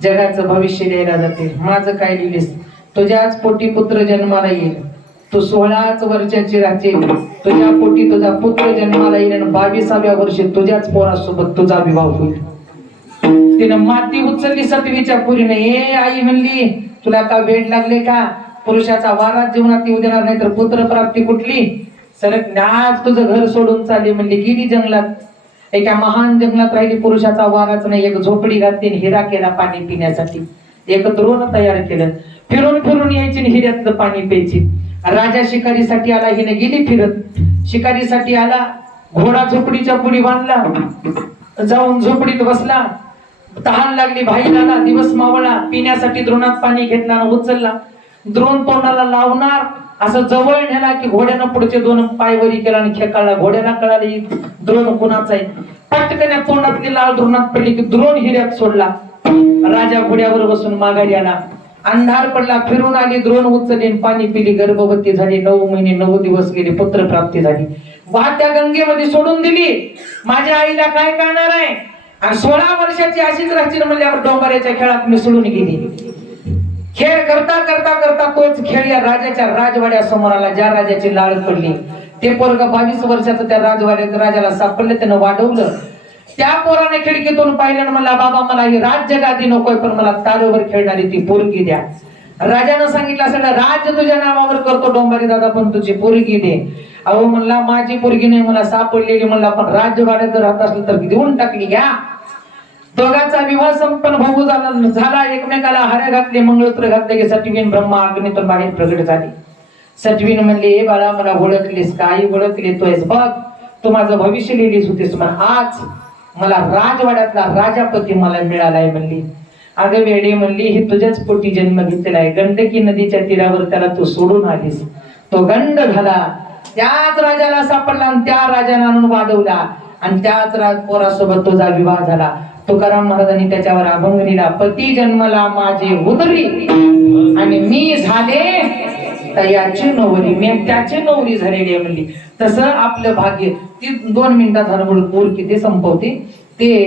जगाचं भविष्य लिहायला जाते. माझं काय लिहिलीस. तुझ्याच पोटी पुत्र जन्माला येईल. तू 16 वर्षाची राहते. तुझ्या पोटी तुझा पुत्र जन्माला येईल आणि 22व्या वर्षी तुझ्याच पोरासोबत तुझा विवाह होईल. तिनं माती उचलली 7वीच्या पुरीने. ए आई म्हणली तुला का वेड लागले का. पुरुषाचा वारा जीवनात येऊ देणार नाही तर पुत्र प्राप्ती कुठली. सरक आज तुझं घर सोडून चालली म्हणली. गेली जंगलात. एका महान जंगलात राहिली. पुरुषाचा वाराच नाही. एक झोपडी घातली, हिरा केला पाणी पिण्यासाठी. एक द्रोण तयार केलं. फिरून फिरून यायची हिऱ्यातलं पाणी प्यायची. राजा शिकारीसाठी आला. हिने गेली फिरत. शिकारीसाठी आला. घोडा झोपडीच्या पुढे बांधला. जाऊन झोपडीत बसला. तहान लागली. भाई आला. दिवस मावळला. पिण्यासाठी द्रोणात पाणी घेतला, उचलला. द्रोण तोंडाला लावणार असं जवळ नेला की घोड्यानं पुढचे 2 पाय वरी केला आणि खेकाळला. घोड्याला कळाली द्रोण कोणाचा आहे. पटकन तोंडातली लाल द्रोणात पडली की द्रोण हिऱ्यात सोडला. राजा घोड्यावर बसून माघारी आला. अंधार पडला. फिरून आली. द्रोण उचलली, पाणी पिली. गर्भवती झाली. 9 महिने 9 दिवस गेले. पुत्र प्राप्ती झाली. वाहत्या गंगेमध्ये सोडून दिली. माझ्या आईला काय करणार आहे. आणि 16 वर्षाची अशीच राहतील म्हणल्यावर डोंगराच्या खेळात मिसळून गेली. खेळ करता करता करता तोच खेळ या राजाच्या राजवाड्या समोर आला. ज्या राजाची लाळ पडली ते पोरग 22 वर्षाचं त्या राजवाड्यात राजाला सापडलं, त्यानं वाढवलं. त्या पोराने खिडकीतून पाहिलं, म्हणला बाबा मला ही राज्य गादी नकोय, पण मला तारेवर खेळणारी ती पोरगी द्या. राजानं सांगितलं असं राज्य तुझ्या नावावर करतो डोंबारी दादा, पण तुझी पोरगी दे. अहो म्हणला माझी पोरगी नाही मला सापडलेली, म्हणला पण राजवाड्यात जर राहत असलं तर देऊन टाकली. घ्या. दोघांचा विवाह संपन्न भाऊ झाला. एकमेकाला हारे घातले, मंगळसूत्र घातले की सटवीन ब्रह्मा अग्नीतून बाहेर प्रगट झाली. सटवीन म्हणले ए बाळा मला ओळखलीस काही ओळखली तोयस बघ, तू माझं भविष्य लिहिलीस होतीस, पण आज मला राजवाड्यातला राजापती मला मिळालाय म्हणली. अगं वेडे म्हणली ही तुझ्याच पोटी जन्म घेतलेला आहे. गंडकी नदीच्या तीरावर त्याला तू सोडून आलीस, तो गंड झाला. त्याच राजाला सापडला आणि त्या राजाने आणून वाढवला आणि त्याच पोरासोबत तुझा विवाह झाला. तुकाराम महाराजांनी त्याच्यावर अभंग लिहिला, पती जन्मला माझे उदरी आणि मी झाले तयाची नवरी, मी त्याची नवरी झालेली आहे म्हणली. तसं आपलं भाग्य. ती 2 मिनिटात झालं पोर किती संपवते. ते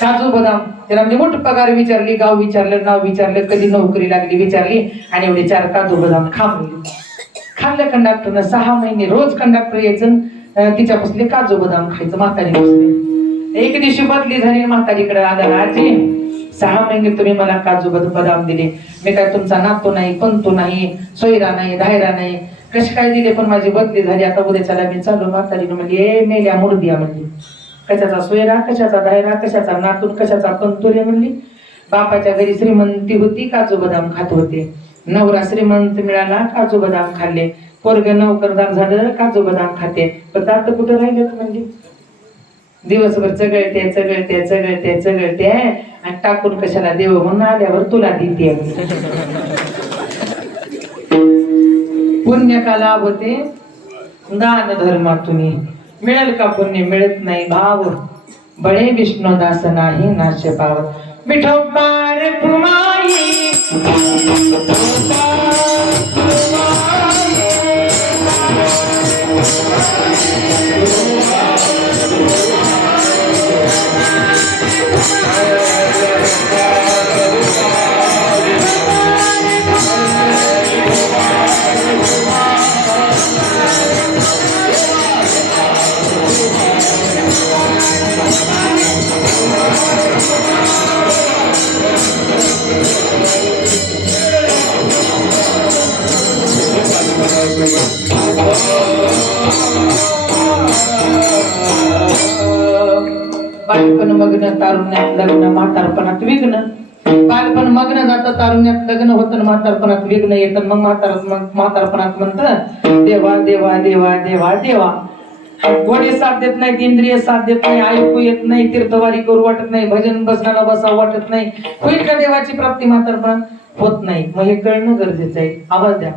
काजू बदाम त्याला म्हणजे मोठ पगार विचारली, गाव विचारलं, नाव विचारलं, कधी नोकरी लागली विचारली आणि एवढे 4 काजू बदाम खा म्हणले. खाल्लं कंडक्टरनं. 6 महिने रोज कंडक्टर यायचं तिच्या बसले काजू बदाम खायचं. म्हातारी बसले. एक दिवशी बदली झाली, म्हातारीकडे आला, आजी 6 महिने तुम्ही मला काजू बदाम दिले, मी काय तुमचा नातू नाही, पंतू नाही, सोयरा नाही, धायरा नाही, कशी काय दिले, पण माझी बदली झाली, आता उद्याच्याला मी चालू. म्हातारीने म्हणली ए मेल्या मुर्दिया म्हणली, कशाचा सोयरा, कशाचा धायरा, कशाचा नातून, कशाचा पंतू रे म्हणली. बापाच्या घरी श्रीमंती होती, काजू बदाम खात होते. नवरा श्रीमंत मिळाला, काजू बदाम खाल्ले. पोरग नोकरदार झालं, काजू बदाम खाते, पण आता कुठं राहिलेत म्हणली. दिवसभर चगळते चगळते चगळते चगळते आणि टाकून कशाला देव म्हणून आल्यावर तुला देते. पुण्य का लाभ होते दान धर्मातून, मिळेल का पुण्य, मिळत नाही भाव. बळे विष्णुदास नाही नाश पाव. विठोबार कुमाई बालपण मग्न तारुण्यात लग्न म्हातारपणात विघ्न. बालपण मग्न जातं, तारुण्यात लग्न होतं, म्हातारपणात विघ्न येतं. मग म्हातारपणात म्हणतं देवा देवा देवा देवा देवा. गोडे साथ देत नाहीत, इंद्रिय साथ देत नाही, ऐकू येत नाही, तीर्थवारी करू वाटत नाही, भजन बसण्याला बसावं वाटत नाही. होईल का देवाची प्राप्ती, म्हातारपणात होत नाही. मग हे कळणं गरजेचं आहे. आवाज द्या.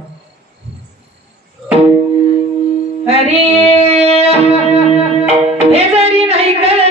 अरे हे जरी नाही कळलं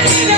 Thank you.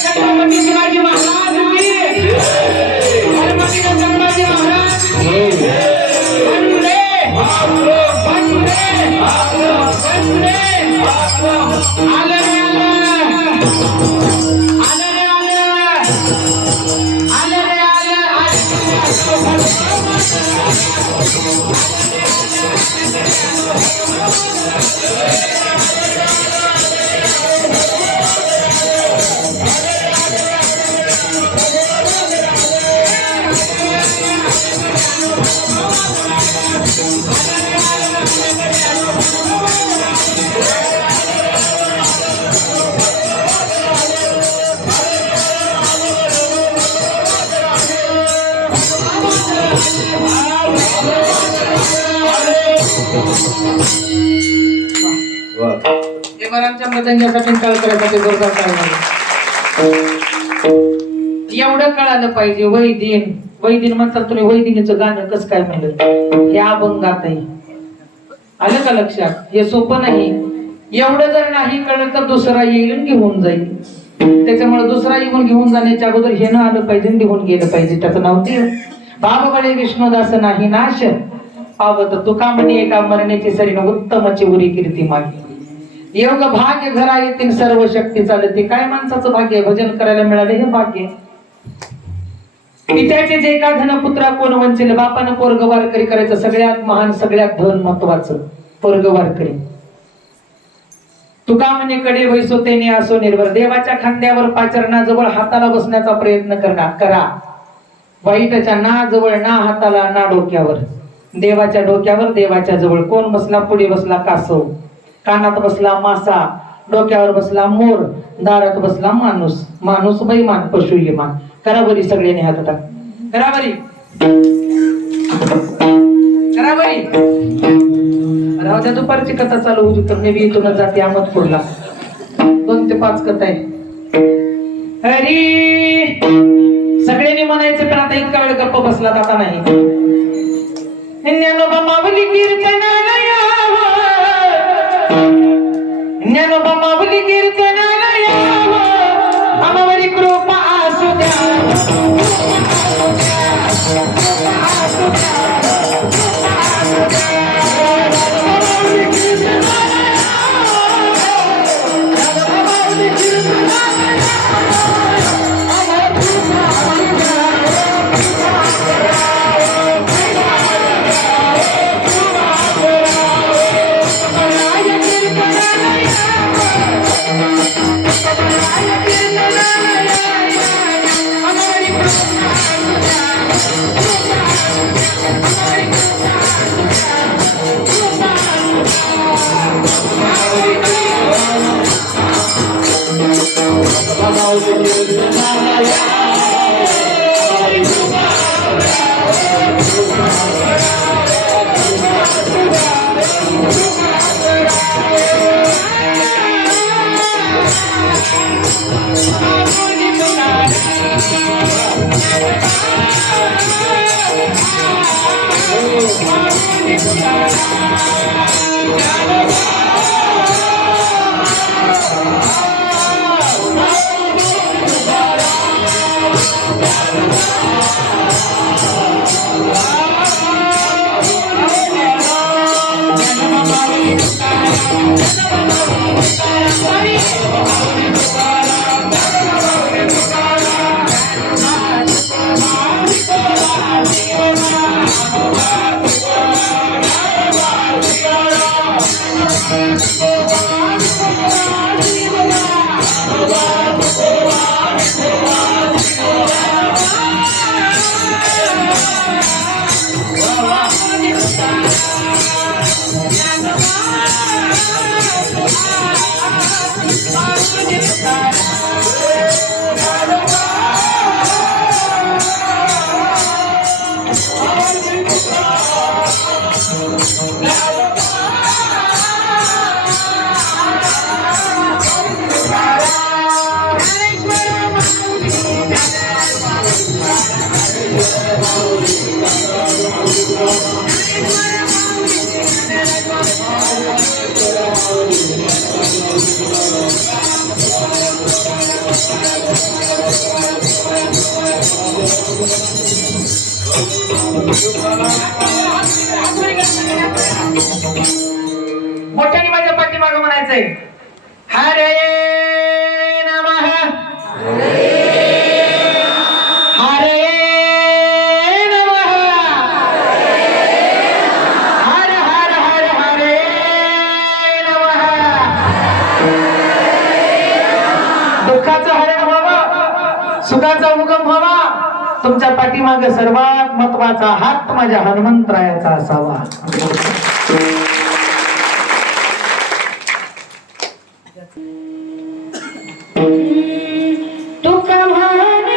छत्रपती शिवाजी महाराज की धर्मवीर संभाजी महाराज की वंदे वंदे वंदे आले देवरांच्या मृदंगासाठी काळ करायसाठी जोरदार टाळ्या. एवढं कळालं पाहिजे. वैदिन म्हणतात तुम्ही वैदिनीचं गाणं कसं काय म्हणलं हे अभंगात आहे. आलं का लक्षात? हे सोपं नाही. एवढं जर नाही कळलं तर दुसरा येईल आणि घेऊन जाईल. त्याच्यामुळे दुसरा येऊन घेऊन जाण्याच्या अगोदर हे न आलं पाहिजे, घेऊन गेलं पाहिजे. त्याचं नाव देव. बाबा विष्णुदास नाही नाश पावत तुका म्हणे एका मरण्याची सरीन उत्तमची उरी कीर्ती मागे. योग भाग्य घरा येतील सर्व शक्ती चालते. काय माणसाचं भाग्य? भजन करायला मिळाले हे भाग्य. पित्याचे जे का धन पुत्रा कोण वंचिल. बापानं पोरग वारकरी करायचं. सगळ्यात महान सगळ्यात धन महत्वाचं पोरग वारकरी. तुका म्हणे कडे वैसो तेने असो निर्भर. देवाच्या खांद्यावर पाचरणाजवळ हाताला बसण्याचा प्रयत्न करा. वाईटाच्या ना जवळ ना हाताला ना डोक्यावर. देवाच्या डोक्यावर देवाच्या जवळ. कोण बसला? पुढे बसला कासव, कानात बसला मासा, डोक्यावर बसला मोर, दारात बसला माणूस. माणूस बैमान पशु इमान. करा बरी सगळ्यांनी हात आता करा बरी करा बरी. राहू द्या दुपारची कथा चालू होती तर मी बी इथूनच जाते अहमदपूरला 2 ते 5 कथा आहे. हरी सगळ्यांनी म्हणायचं पण आता इतका वेळ गप्प बसला आता नाही. ज्ञानोबा माऊली कीर्तनाला यावं, ज्ञानोबा माऊली कीर्तनाला यावं, आम्हावरी कृपा असू मोठ्याने माझ्या पाठीमागं म्हणायचंय हरे नमः हरे नमः हर हर हर हरे नमः. दुःखाचं हरण व्हावं, सुखाचा उगम व्हावा, तुमच्या पाठीमागे सर्वात महत्वाचा हात माझ्या हनुमंतरायाचा असावा. तुका म्हणे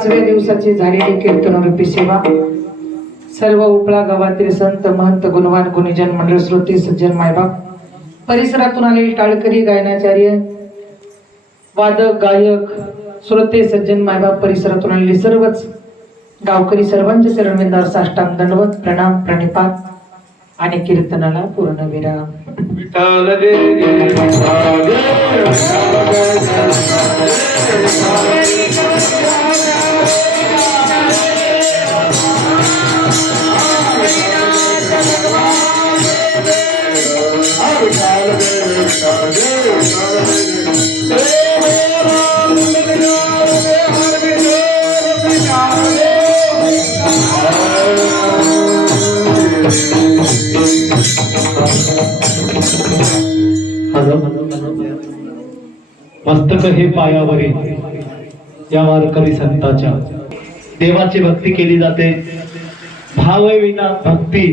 पाचव्या दिवसाची झालेली कीर्तनरूपी सेवा सर्व उपळा गावातील संत महंत गुणवान गुणीजन मंडळ श्रोते सज्जन मायबाप परिसरातून आलेले टाळकरी गायनाचार्य वादक गायक श्रोते सज्जन मायबाप परिसरातून आलेले सर्वच गावकरी सर्वांचे चरणविंदावर साष्टांग दंडवत प्रणाम प्रणिपात आणि कीर्तनाला पूर्ण विराम. विठ्ठल रे मस्तक हे पायावरील या वारकरी संताच्या देवाची भक्ती केली जाते. भाव विना भक्ती,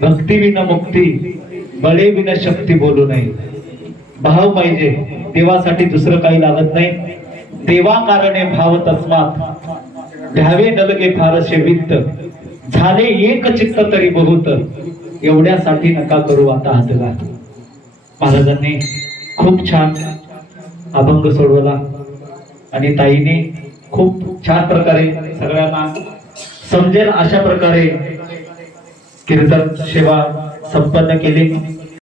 भक्ती विना मुक्ती, बळे विना शक्ती बोलू नये. भाव पाहिजे, देवासाठी दुसरं काही लागत नाही. देवा कारणे भाव तस्मात घ्यावे नलगे फारसे वित्त, झाले एक चित्त तरी बहुत, एवढ्यासाठी नका करू आता हातगार. महाराजांनी खूप छान अभंग सोडवला आणि ताईने खूप छान प्रकारे सगळ्यांना समजेल अशा प्रकारे कीर्तन सेवा संपन्न केली.